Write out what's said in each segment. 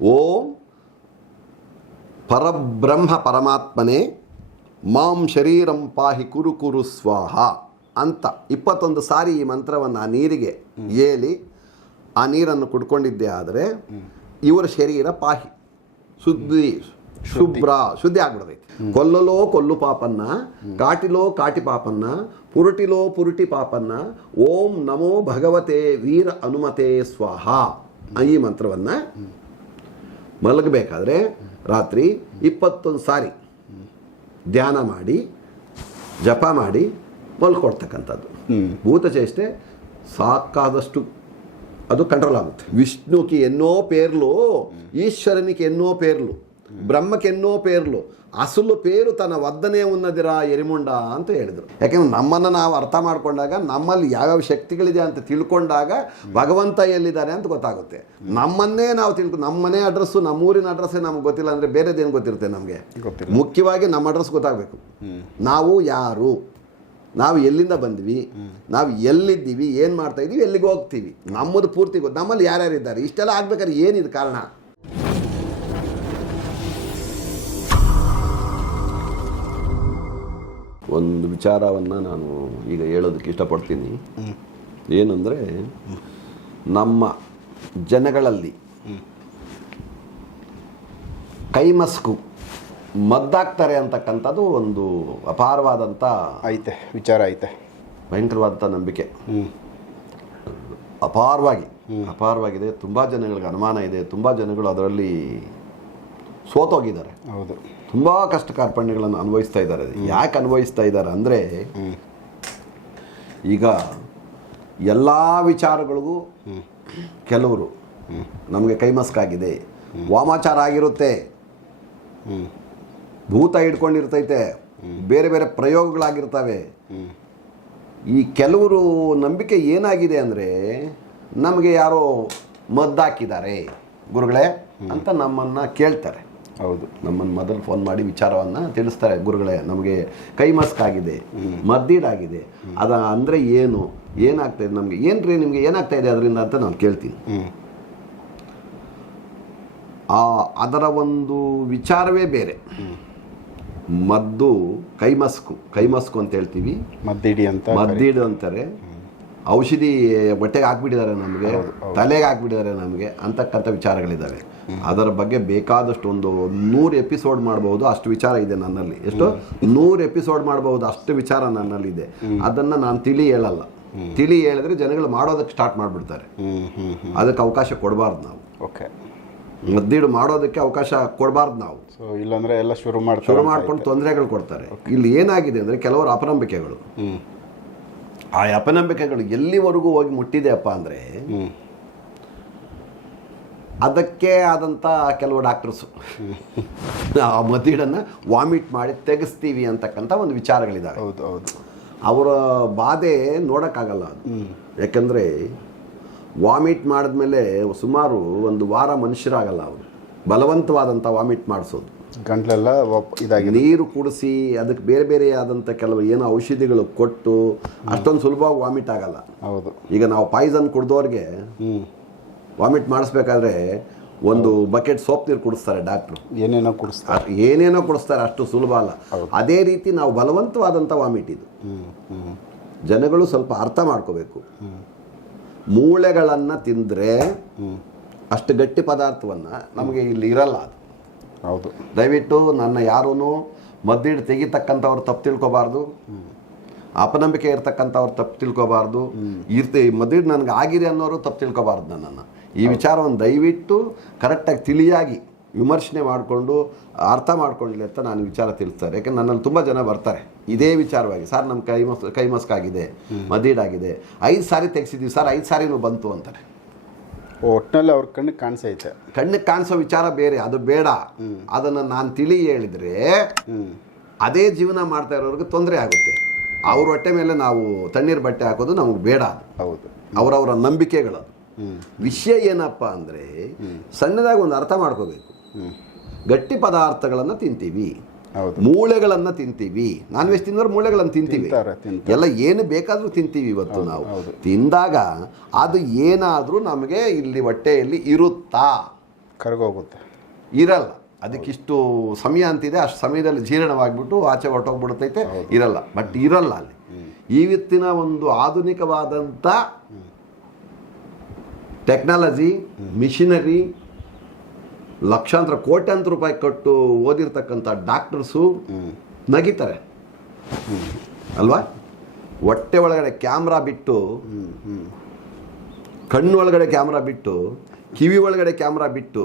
ಓಂ ಪರಬ್ರಹ್ಮ ಪರಮಾತ್ಮನೇ, ಮಾಂ ಶರೀರಂ ಪಾಹಿ ಕುರು ಕುರು ಸ್ವಾಹ ಅಂತ ಇಪ್ಪತ್ತೊಂದು ಸಾರಿ ಈ ಮಂತ್ರವನ್ನು ಆ ನೀರಿಗೆ ಏಲಿ ಆ ನೀರನ್ನು ಕುಡ್ಕೊಂಡಿದ್ದೆ ಆದರೆ ಇವರ ಶರೀರ ಪಾಹಿ, ಶುದ್ಧಿ, ಶುಭ್ರ, ಶುದ್ಧಿ ಆಗ್ಬಿಡ್ತೈತಿ. ಕೊಲ್ಲಲೋ ಕೊಲ್ಲು ಪಾಪನ್ನ, ಕಾಟಿಲೋ ಕಾಟಿ ಪಾಪನ್ನ, ಪುರುಟಿಲೋ ಪುರುಟಿ ಪಾಪನ್ನ, ಓಂ ನಮೋ ಭಗವತೆ ವೀರ ಅನುಮತೆ ಸ್ವಾಹ, ಈ ಮಂತ್ರವನ್ನು ಮಲಗಬೇಕಾದ್ರೆ ರಾತ್ರಿ ಇಪ್ಪತ್ತೊಂದು ಸಾರಿ ಧ್ಯಾನ ಮಾಡಿ ಜಪ ಮಾಡಿ ಮಲ್ಕೊಡ್ತಕ್ಕಂಥದ್ದು ಭೂತ ಚೇಷ್ಟೆ ಸಾಕಾದಷ್ಟು ಅದು ಕಂಟ್ರೋಲ್ ಆಗುತ್ತೆ ವಿಷ್ಣುಕ್ಕೆ ಎನ್ನೋ ಪೇರ್ಲು ಈಶ್ವರನಿಗೆ ಎನ್ನೋ ಪೇರ್ಲು ಬ್ರಹ್ಮಕ್ಕೆ ಎನ್ನೋ ಪೇರ್ಲು ಅಸಲು ಪೇರು ತನ್ನ ವದ್ದನೇ ಉನ್ನದಿರ ಎರಿಮುಂಡ ಅಂತ ಹೇಳಿದರು. ಯಾಕೆಂದ್ರೆ ನಮ್ಮನ್ನು ನಾವು ಅರ್ಥ ಮಾಡಿಕೊಂಡಾಗ ನಮ್ಮಲ್ಲಿ ಯಾವ್ಯಾವ ಶಕ್ತಿಗಳಿದೆ ಅಂತ ತಿಳ್ಕೊಂಡಾಗ ಭಗವಂತ ಎಲ್ಲಿದ್ದಾರೆ ಅಂತ ಗೊತ್ತಾಗುತ್ತೆ. ನಮ್ಮನ್ನೇ ನಾವು ತಿಳ್ಕೊ ನಮ್ಮನೆ ಅಡ್ರೆಸ್ಸು ನಮ್ಮೂರಿನ ಅಡ್ರೆಸ್ಸೇ ನಮ್ಗೆ ಗೊತ್ತಿಲ್ಲ ಅಂದರೆ ಬೇರೆದೇನು ಗೊತ್ತಿರುತ್ತೆ ನಮಗೆ? ಮುಖ್ಯವಾಗಿ ನಮ್ಮ ಅಡ್ರೆಸ್ ಗೊತ್ತಾಗಬೇಕು. ನಾವು ಯಾರು? ನಾವು ಎಲ್ಲಿಂದ ಬಂದ್ವಿ? ನಾವು ಎಲ್ಲಿದ್ದೀವಿ? ಏನು ಮಾಡ್ತಾ ಇದ್ದೀವಿ ಎಲ್ಲಿಗೆ ಹೋಗ್ತೀವಿ? ನಮ್ಮದು ಪೂರ್ತಿ ಗೊತ್ತು. ನಮ್ಮಲ್ಲಿ ಯಾರ್ಯಾರಿದ್ದಾರೆ? ಇಷ್ಟೆಲ್ಲ ಆಗ್ಬೇಕಾದ್ರೆ ಏನಿದು ಕಾರಣ? ಒಂದು ವಿಚಾರವನ್ನು ನಾನು ಈಗ ಹೇಳೋದಕ್ಕೆ ಇಷ್ಟಪಡ್ತೀನಿ. ಏನಂದರೆ ನಮ್ಮ ಜನಗಳಲ್ಲಿ ಕೈಮಸ್ಕು ಮದ್ದಾಗ್ತಾರೆ ಅಂತಕ್ಕಂಥದ್ದು ಒಂದು ಅಪಾರವಾದಂಥ ಐತೆ ವಿಚಾರ ಐತೆ. ಭಯಂಕರವಾದಂಥ ನಂಬಿಕೆ. ಅಪಾರವಾಗಿ ಅಪಾರವಾಗಿದೆ ತುಂಬ ಜನಗಳಿಗೆ ಅನುಮಾನ ಇದೆ ತುಂಬ ಜನಗಳು ಅದರಲ್ಲಿ ಸೋತೋಗಿದ್ದಾರೆ. ಹೌದು. ತುಂಬ ಕಷ್ಟ ಕಾರ್ಪಣ್ಯಗಳನ್ನು ಅನುಭವಿಸ್ತಾ ಇದ್ದಾರೆ. ಯಾಕೆ ಅನುಭವಿಸ್ತಾ ಇದ್ದಾರೆ ಅಂದರೆ ಈಗ ಎಲ್ಲ ವಿಚಾರಗಳಿಗೂ ಕೆಲವರು ನಮಗೆ ಕೈಮಸ್ಕಾಗಿದೆ. ವಾಮಾಚಾರ ಆಗಿರುತ್ತೆ. ಭೂತ ಹಿಡ್ಕೊಂಡಿರ್ತೈತೆ. ಬೇರೆ ಬೇರೆ ಪ್ರಯೋಗಗಳಾಗಿರ್ತವೆ. ಈ ಕೆಲವರು ನಂಬಿಕೆ ಏನಾಗಿದೆ ಅಂದರೆ ನಮಗೆ ಯಾರೋ ಮದ್ದಾಕಿದ್ದಾರೆ. ಗುರುಗಳೇ ಅಂತ ನಮ್ಮನ್ನು ಕೇಳ್ತಾರೆ. ಹೌದು. ನಮ್ಮನ್ನು ಮೊದಲು ಫೋನ್ ಮಾಡಿ ವಿಚಾರವನ್ನು ತಿಳಿಸ್ತಾರೆ ಗುರುಗಳೇ. ನಮಗೆ ಕೈ ಮಸ್ಕ್ ಆಗಿದೆ ಮದ್ದೀಡಾಗಿದೆ ಅದ ಅಂದರೆ ಏನು? ಏನಾಗ್ತಾ ಇದೆ ನಮಗೆ? ಏನು ರೀ ನಿಮಗೆ ಏನಾಗ್ತಾ ಇದೆ ಅದರಿಂದ ಅಂತ ನಾನು ಕೇಳ್ತೀನಿ. ಆ ಅದರ ಒಂದು ವಿಚಾರವೇ ಬೇರೆ. ಮದ್ದು ಕೈಮಸ್ಕು ಕೈಮಸ್ಕು ಅಂತ ಹೇಳ್ತೀವಿ. ಮದ್ದಿಡಿ ಅಂತ ಮದ್ದಿಡು ಅಂತಾರೆ. ಔಷಧಿ ಹೊಟ್ಟೆಗೆ ಹಾಕ್ಬಿಟ್ಟಿದ್ದಾರೆ ನಮಗೆ. ತಲೆಗೆ ಹಾಕ್ಬಿಟ್ಟಿದ್ದಾರೆ ನಮಗೆ. ಅಂತಕ್ಕಂಥ ವಿಚಾರಗಳಿದ್ದಾವೆ ಅದರ ಬಗ್ಗೆ ಬೇಕಾದಷ್ಟು ಒಂದು ನೂರು ಎಪಿಸೋಡ್ ಮಾಡಬಹುದು ಅಷ್ಟು ವಿಚಾರ ಇದೆ ನನ್ನಲ್ಲಿ. ಎಷ್ಟು? ನೂರು ಎಪಿಸೋಡ್ ಮಾಡಬಹುದು ಅಷ್ಟು ವಿಚಾರ ನನ್ನಲ್ಲಿದೆ ಅದನ್ನ ನಾನು ತಿಳಿ ಹೇಳಲ್ಲ. ತಿಳಿ ಹೇಳಿದ್ರೆ ಜನಗಳು ಮಾಡೋದಕ್ಕೆ ಸ್ಟಾರ್ಟ್ ಮಾಡಿಬಿಡ್ತಾರೆ. ಅದಕ್ಕೆ ಅವಕಾಶ ಕೊಡಬಾರ್ದು ನಾವು. ಓಕೆ. ಮದ್ದಿಡು ಮಾಡೋದಕ್ಕೆ ಅವಕಾಶ ಕೊಡಬಾರ್ದು ನಾವು. ಇಲ್ಲಾಂದ್ರೆ ಎಲ್ಲ ಶುರು ಮಾಡಿ ಶುರು ಮಾಡ್ಕೊಂಡು ತೊಂದರೆಗಳು ಕೊಡ್ತಾರೆ. ಇಲ್ಲಿ ಏನಾಗಿದೆ ಅಂದ್ರೆ ಕೆಲವರು ಅಪನಂಬಿಕೆಗಳು. ಆ ಅಪನಂಬಿಕೆಗಳು ಎಲ್ಲಿವರೆಗೂ ಹೋಗಿ ಮುಟ್ಟಿದೆಯಪ್ಪ ಅಂದ್ರೆ ಅದಕ್ಕೆ ಆದಂಥ ಕೆಲವು ಡಾಕ್ಟರ್ಸು. ಆ ಮದ್ದಿಡನ್ನು ವಾಮಿಟ್ ಮಾಡಿ ತೆಗೆಸ್ತೀವಿ ಅಂತಕ್ಕಂಥ ಒಂದು ವಿಚಾರಗಳಿದ್ದಾವೆ ಹೌದು ಹೌದು. ಅವರ ಬಾಧೆ ನೋಡೋಕ್ಕಾಗಲ್ಲ ಅದು. ಯಾಕಂದರೆ ವಾಮಿಟ್ ಮಾಡಿದ್ಮೇಲೆ ಸುಮಾರು ಒಂದು ವಾರ ಮನುಷ್ಯರಾಗಲ್ಲ ಅವರು. ಬಲವಂತವಾದಂಥ ವಾಮಿಟ್ ಮಾಡಿಸೋದು. ಗಂಟ್ಲೆಲ್ಲ ಇದಾಗಿ ನೀರು ಕುಡಿಸಿ ಅದಕ್ಕೆ ಬೇರೆ ಬೇರೆ ಆದಂಥ ಕೆಲವು ಏನೋ ಔಷಧಿಗಳು ಕೊಟ್ಟು ಅಷ್ಟೊಂದು ಸುಲಭವಾಗಿ ವಾಮಿಟ್ ಆಗಲ್ಲ. ಹೌದು. ಈಗ ನಾವು ಪಾಯ್ಸನ್ ಕುಡ್ದೋರ್ಗೆ ಹ್ಞೂ ವಾಮಿಟ್ ಮಾಡಿಸ್ಬೇಕಾದ್ರೆ ಒಂದು ಬಕೆಟ್ ಸೋಪ್ ನೀರು ಕುಡಿಸ್ತಾರೆ ಡಾಕ್ಟ್ರು ಏನೇನೋ ಕುಡಿಸ್ತಾರೆ. ಏನೇನೋ ಕುಡಿಸ್ತಾರೆ ಅಷ್ಟು ಸುಲಭ ಅಲ್ಲ. ಅದೇ ರೀತಿ ನಾವು ಬಲವಂತವಾದಂಥ ವಾಮಿಟ್ ಇದು. ಜನಗಳು ಸ್ವಲ್ಪ ಅರ್ಥ ಮಾಡ್ಕೋಬೇಕು. ಮೂಳೆಗಳನ್ನು ತಿಂದರೆ ಅಷ್ಟು ಗಟ್ಟಿ ಪದಾರ್ಥವನ್ನು ನಮಗೆ ಇಲ್ಲಿ ಇರಲ್ಲ ಅದು. ಹೌದು. ದಯವಿಟ್ಟು ನನ್ನ ಯಾರೂ ಮದ್ದಿಡ್ ತೆಗಿತಕ್ಕಂಥವ್ರು ತಪ್ಪು ತಿಳ್ಕೊಬಾರ್ದು. ಅಪನಂಬಿಕೆ ಇರ್ತಕ್ಕಂಥವ್ರು ತಪ್ಪು ತಿಳ್ಕೊಬಾರ್ದು. ಇರ್ತಿ ಮದ್ದಿಡ್ ನನಗೆ ಆಗಿರಿ ಅನ್ನೋರು ತಪ್ಪು ತಿಳ್ಕೊಬಾರ್ದು ನನ್ನನ್ನು. ಈ ವಿಚಾರವನ್ನು ದಯವಿಟ್ಟು ಕರೆಕ್ಟಾಗಿ ತಿಳಿಯಾಗಿ ವಿಮರ್ಶನೆ ಮಾಡಿಕೊಂಡು ಅರ್ಥ ಮಾಡ್ಕೊಳ್ಳಿ ಅಂತ ನಾನು ವಿಚಾರ ತಿಳಿಸ್ತಾರೆ. ಯಾಕಂದ್ರೆ ನನ್ನಲ್ಲಿ ತುಂಬ ಜನ ಬರ್ತಾರೆ. ಇದೇ ವಿಚಾರವಾಗಿ ಸರ್ ನಮ್ಮ ಕೈ ಮಸ್ ಕೈ ಮಸ್ಕಾಗಿದೆ ಮದ್ದೀಡಾಗಿದೆ ಐದು ಸಾರಿ ತೆಗ್ಸಿದ್ದೀವಿ ಸರ್ ಐದು ಸಾರಿನೂ ಬಂತು ಅಂತಾರೆ. ಒಟ್ಟಿನಲ್ಲಿ ಅವ್ರ ಕಣ್ಣಿಗೆ ಕಾಣಿಸೈತೆ. ಕಣ್ಣಿಗೆ ಕಾಣಿಸೋ ವಿಚಾರ ಬೇರೆ ಅದು ಬೇಡ. ಅದನ್ನು ನಾನು ತಿಳಿ ಹೇಳಿದರೆ ಅದೇ ಜೀವನ ಮಾಡ್ತಾ ಇರೋರಿಗೆ ತೊಂದರೆ ಆಗುತ್ತೆ. ಅವ್ರ ಹೊಟ್ಟೆ ಮೇಲೆ ನಾವು ತಣ್ಣೀರು ಬಟ್ಟೆ ಹಾಕೋದು ನಮಗೆ ಬೇಡ ಅದು. ಹೌದು. ಅವರವರ ನಂಬಿಕೆಗಳು ಹ್ಞೂ ವಿಷಯ ಏನಪ್ಪ ಅಂದರೆ ಸಣ್ಣದಾಗಿ ಒಂದು ಅರ್ಥ ಮಾಡ್ಕೋಬೇಕು. ಗಟ್ಟಿ ಪದಾರ್ಥಗಳನ್ನು ತಿಂತೀವಿ. ಮೂಳೆಗಳನ್ನು ತಿಂತೀವಿ. ನಾನ್ ವೆಜ್ ತಿನ್ನೋರು ಮೂಳೆಗಳನ್ನು ತಿಂತೀವಿ. ಎಲ್ಲ ಏನು ಬೇಕಾದರೂ ತಿಂತೀವಿ ಇವತ್ತು ನಾವು. ತಿಂದಾಗ ಅದು ಏನಾದರೂ ನಮಗೆ ಇಲ್ಲಿ ಹೊಟ್ಟೆಯಲ್ಲಿ ಇರುತ್ತಾ? ಕರಗೋಗುತ್ತೆ. ಇರಲ್ಲ. ಅದಕ್ಕಿಷ್ಟು ಸಮಯ ಅಂತಿದೆ. ಅಷ್ಟು ಸಮಯದಲ್ಲಿ ಜೀರ್ಣವಾಗಿಬಿಟ್ಟು ಆಚೆ ಹೊಟ್ಟೋಗ್ಬಿಡುತ್ತೈತೆ ಇರಲ್ಲ. ಬಟ್ ಇರಲ್ಲ ಅಲ್ಲಿ. ಇವತ್ತಿನ ಒಂದು ಆಧುನಿಕವಾದಂಥ ಟೆಕ್ನಾಲಜಿ ಮಿಷಿನರಿ ಲಕ್ಷಾಂತರ ಕೋಟ್ಯಾಂತರ ರೂಪಾಯಿ ಕೊಟ್ಟು ಓದಿರ್ತಕ್ಕಂಥ ಡಾಕ್ಟರ್ಸು ನಗಿತಾರೆ. ಅಲ್ವಾ? ಹೊಟ್ಟೆ ಒಳಗಡೆ ಕ್ಯಾಮ್ರಾ ಬಿಟ್ಟು ಕಣ್ಣು ಒಳಗಡೆ ಕ್ಯಾಮ್ರಾ ಬಿಟ್ಟು ಕಿವಿ ಒಳಗಡೆ ಕ್ಯಾಮ್ರಾ ಬಿಟ್ಟು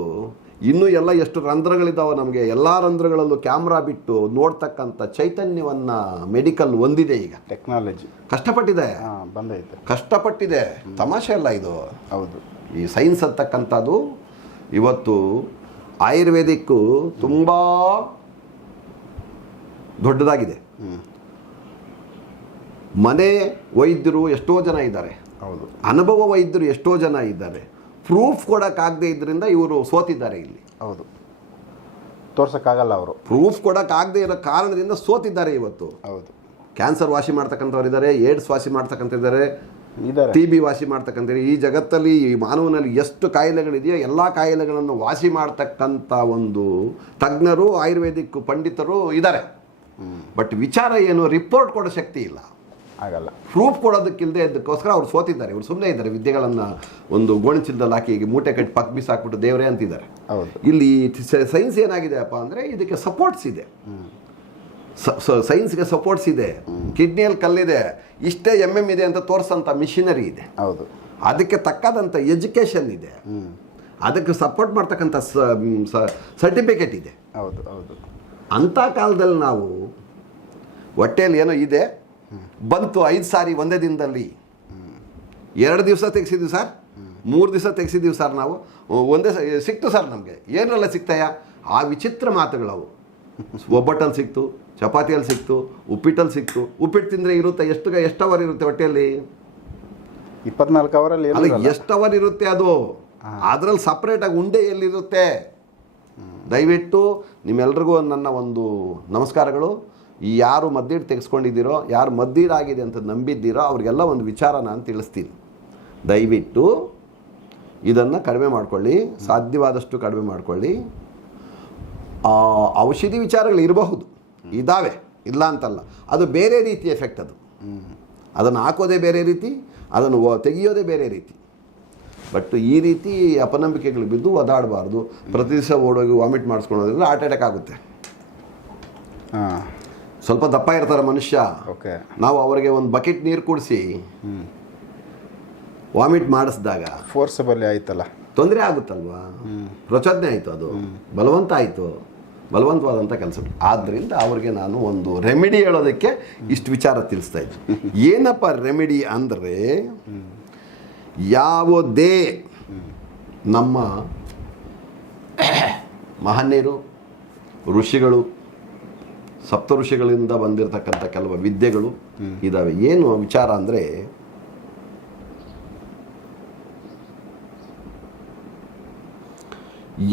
ಇನ್ನೂ ಎಲ್ಲ ಎಷ್ಟು ರಂಧ್ರಗಳಿದ್ದಾವೆ ನಮಗೆ ಎಲ್ಲ ರಂಧ್ರಗಳಲ್ಲೂ ಕ್ಯಾಮ್ರಾ ಬಿಟ್ಟು ನೋಡ್ತಕ್ಕಂಥ ಚೈತನ್ಯವನ್ನು ಮೆಡಿಕಲ್ ಹೊಂದಿದೆ ಈಗ. ಟೆಕ್ನಾಲಜಿ ಕಷ್ಟಪಟ್ಟಿದೆ. ಬಂದೈತೆ. ಕಷ್ಟಪಟ್ಟಿದೆ. ತಮಾಷೆ ಅಲ್ಲ ಇದು. ಹೌದು. ಈ ಸೈನ್ಸ್ ಅಂತಕ್ಕಂಥದ್ದು ಇವತ್ತು ಆಯುರ್ವೇದಿಕ್ಕು ತುಂಬ ದೊಡ್ಡದಾಗಿದೆ. ಮನೆ ವೈದ್ಯರು ಎಷ್ಟೋ ಜನ ಇದ್ದಾರೆ. ಹೌದು. ಅನುಭವ ವೈದ್ಯರು ಎಷ್ಟೋ ಜನ ಇದ್ದಾರೆ. ಪ್ರೂಫ್ ಕೊಡೋಕ್ಕಾಗದೇ ಇದ್ದರಿಂದ ಇವರು ಸೋತಿದ್ದಾರೆ ಇಲ್ಲಿ. ಹೌದು. ತೋರ್ಸೋಕ್ಕಾಗಲ್ಲ ಅವರು. ಪ್ರೂಫ್ ಕೊಡೋಕ್ಕಾಗದೇ ಇರೋ ಕಾರಣದಿಂದ ಸೋತಿದ್ದಾರೆ ಇವತ್ತು. ಹೌದು. ಕ್ಯಾನ್ಸರ್ ವಾಸಿ ಮಾಡ್ತಕ್ಕಂಥವ್ರು ಇದ್ದಾರೆ ಏಡ್ಸ್ ವಾಸಿ ಮಾಡ್ತಕ್ಕಂಥದ್ದಾರೆ ಇದ್ದಾರೆ. ಟಿ ಬಿ ವಾಸಿ ಮಾಡ್ತಕ್ಕಂಥ ಈ ಜಗತ್ತಲ್ಲಿ ಈ ಮಾನವನಲ್ಲಿ ಎಷ್ಟು ಕಾಯಿಲೆಗಳಿದೆಯೋ ಎಲ್ಲ ಕಾಯಿಲೆಗಳನ್ನು ವಾಸಿ ಮಾಡ್ತಕ್ಕಂಥ ಒಂದು ತಜ್ಞರು ಆಯುರ್ವೇದಿಕ್ ಪಂಡಿತರು ಇದ್ದಾರೆ. ಬಟ್ ವಿಚಾರ ಏನು ರಿಪೋರ್ಟ್ ಕೊಡೋ ಶಕ್ತಿ ಇಲ್ಲ. ಆಗಲ್ಲ ಪ್ರೂಫ್ ಕೊಡೋದಕ್ಕಿಲ್ಲದೆ ಇದಕ್ಕೋಸ್ಕರ ಅವ್ರು ಸೋತಿದ್ದಾರೆ. ಇವ್ರು ಸುಮ್ಮನೆ ಇದ್ದಾರೆ. ವಿದ್ಯೆಗಳನ್ನು ಒಂದು ಗೋಣಿಚೀಲದಲ್ಲಿ ಹಾಕಿ ಈಗ ಮೂಟೆ ಕಟ್ಟಿ ಪಕ್ ಬಿಸಾಕ್ಬಿಟ್ಟು ದೇವರೇ ಅಂತಿದ್ದಾರೆ. ಹೌದು. ಇಲ್ಲಿ ಸೈನ್ಸ್ ಏನಾಗಿದೆ ಅಪ್ಪ ಅಂದರೆ ಇದಕ್ಕೆ ಸಪೋರ್ಟ್ಸ್ ಇದೆ. ಸೈನ್ಸ್ಗೆ ಸಪೋರ್ಟ್ಸ್ ಇದೆ. ಕಿಡ್ನಿಯಲ್ಲಿ ಕಲ್ಲಿದೆ. ಇಷ್ಟೇ ಎಂ ಎಂ ಇದೆ ಅಂತ ತೋರಿಸೋಂಥ ಮಿಷಿನರಿ ಇದೆ. ಹೌದು. ಅದಕ್ಕೆ ತಕ್ಕಾದಂಥ ಎಜುಕೇಷನ್ ಇದೆ. ಹ್ಞೂ ಅದಕ್ಕೆ ಸಪೋರ್ಟ್ ಮಾಡ್ತಕ್ಕಂಥ ಸರ್ಟಿಫಿಕೇಟ್ ಇದೆ. ಹೌದು ಹೌದು. ಅಂಥ ಕಾಲದಲ್ಲಿ ನಾವು ಹೊಟ್ಟೆಯಲ್ಲಿ ಏನೋ ಇದೆ. ಬಂತು ಐದು ಸಾರಿ ಒಂದೇ ದಿನದಲ್ಲಿ. ಎರಡು ದಿವಸ ತೆಗೆಸಿದ್ವಿ ಸರ್. ಮೂರು ದಿವಸ ತೆಗೆಸಿದ್ದೀವಿ ಸರ್ ನಾವು. ಒಂದೇ ಸಿಕ್ತು ಸರ್ ನಮಗೆ. ಏನೆಲ್ಲ ಸಿಗ್ತಾಯ ಆ ವಿಚಿತ್ರ ಮಾತುಗಳವು. ಒಬ್ಬಟ್ಟಲ್ಲಿ ಸಿಕ್ತು. ಚಪಾತಿಯಲ್ಲಿ ಸಿಕ್ತು ಉಪ್ಪಿಟ್ಟಲ್ಲಿ ಸಿಕ್ತು. ಉಪ್ಪಿಟ್ಟು ತಿಂದರೆ ಇರುತ್ತೆ ಎಷ್ಟು ಎಷ್ಟು ಅವರ್ ಇರುತ್ತೆ ಹೊಟ್ಟೆಯಲ್ಲಿ? ಇಪ್ಪತ್ನಾಲ್ಕು ಅವರಲ್ಲಿ ಅಲ್ಲ ಎಷ್ಟು ಅವರ್ ಇರುತ್ತೆ ಅದು? ಅದ್ರಲ್ಲಿ ಸಪ್ರೇಟಾಗಿ ಉಂಡೆ ಎಲ್ಲಿರುತ್ತೆ? ದಯವಿಟ್ಟು ನಿಮ್ಮೆಲ್ರಿಗೂ ನನ್ನ ಒಂದು ನಮಸ್ಕಾರಗಳು. ಈ ಯಾರು ಮದ್ದೀಡು ತೆಗೆಸ್ಕೊಂಡಿದ್ದೀರೋ ಯಾರು ಮದ್ದೀಡಾಗಿದೆ ಅಂತ ನಂಬಿದ್ದೀರೋ ಅವ್ರಿಗೆಲ್ಲ ಒಂದು ವಿಚಾರ ನಾನು ತಿಳಿಸ್ತೀನಿ. ದಯವಿಟ್ಟು ಇದನ್ನು ಕಡಿಮೆ ಮಾಡಿಕೊಳ್ಳಿ ಸಾಧ್ಯವಾದಷ್ಟು ಕಡಿಮೆ ಮಾಡಿಕೊಳ್ಳಿ. ಔಷಧಿ ವಿಚಾರಗಳು ಇರಬಹುದು. ಇದ್ದಾವೆ ಇಲ್ಲ ಅಂತಲ್ಲ. ಅದು ಬೇರೆ ರೀತಿ ಎಫೆಕ್ಟ್ ಅದು. ಅದನ್ನು ಹಾಕೋದೇ ಬೇರೆ ರೀತಿ ಅದನ್ನು ತೆಗೆಯೋದೇ ಬೇರೆ ರೀತಿ. ಬಟ್ ಈ ರೀತಿ ಅಪನಂಬಿಕೆಗಳು ಬಿದ್ದು ಒದಾಡಬಾರ್ದು ಪ್ರತಿ ದಿವಸ ಓಡೋಗಿ ವಾಮಿಟ್ ಮಾಡಿಸ್ಕೊಳೋದ್ರಿಂದ ಹಾರ್ಟ್ ಅಟ್ಯಾಕ್ ಆಗುತ್ತೆ. ಹಾಂ. ಸ್ವಲ್ಪ ದಪ್ಪ ಇರ್ತಾರೆ ಮನುಷ್ಯ. ಓಕೆ. ನಾವು ಅವರಿಗೆ ಒಂದು ಬಕೆಟ್ ನೀರು ಕುಡಿಸಿ ವಾಮಿಟ್ ಮಾಡಿಸಿದಾಗ ಫೋರ್ಸಬಲ್ ಆಯ್ತಲ್ಲ. ತೊಂದರೆ ಆಗುತ್ತಲ್ವಾ? ಪ್ರಚೋದನೆ ಆಯಿತು ಅದು. ಬಲವಂತ ಆಯಿತು. ಬಲವಂತವಾದಂಥ ಕೆಲಸ ಆದ್ದರಿಂದ ಅವ್ರಿಗೆ ನಾನು ಒಂದು ರೆಮಿಡಿ ಹೇಳೋದಕ್ಕೆ ಇಷ್ಟು ವಿಚಾರ ತಿಳಿಸ್ತಾ ಇದ್ದೆ. ಏನಪ್ಪ ರೆಮಿಡಿ ಅಂದರೆ ಯಾವುದೇ ನಮ್ಮ ಮಹನೀಯರು, ಋಷಿಗಳು ಸಪ್ತ ಋಷಿಗಳಿಂದ ಬಂದಿರತಕ್ಕಂಥ ಕೆಲವು ವಿದ್ಯೆಗಳು ಇದ್ದಾವೆ ಏನು ವಿಚಾರ ಅಂದರೆ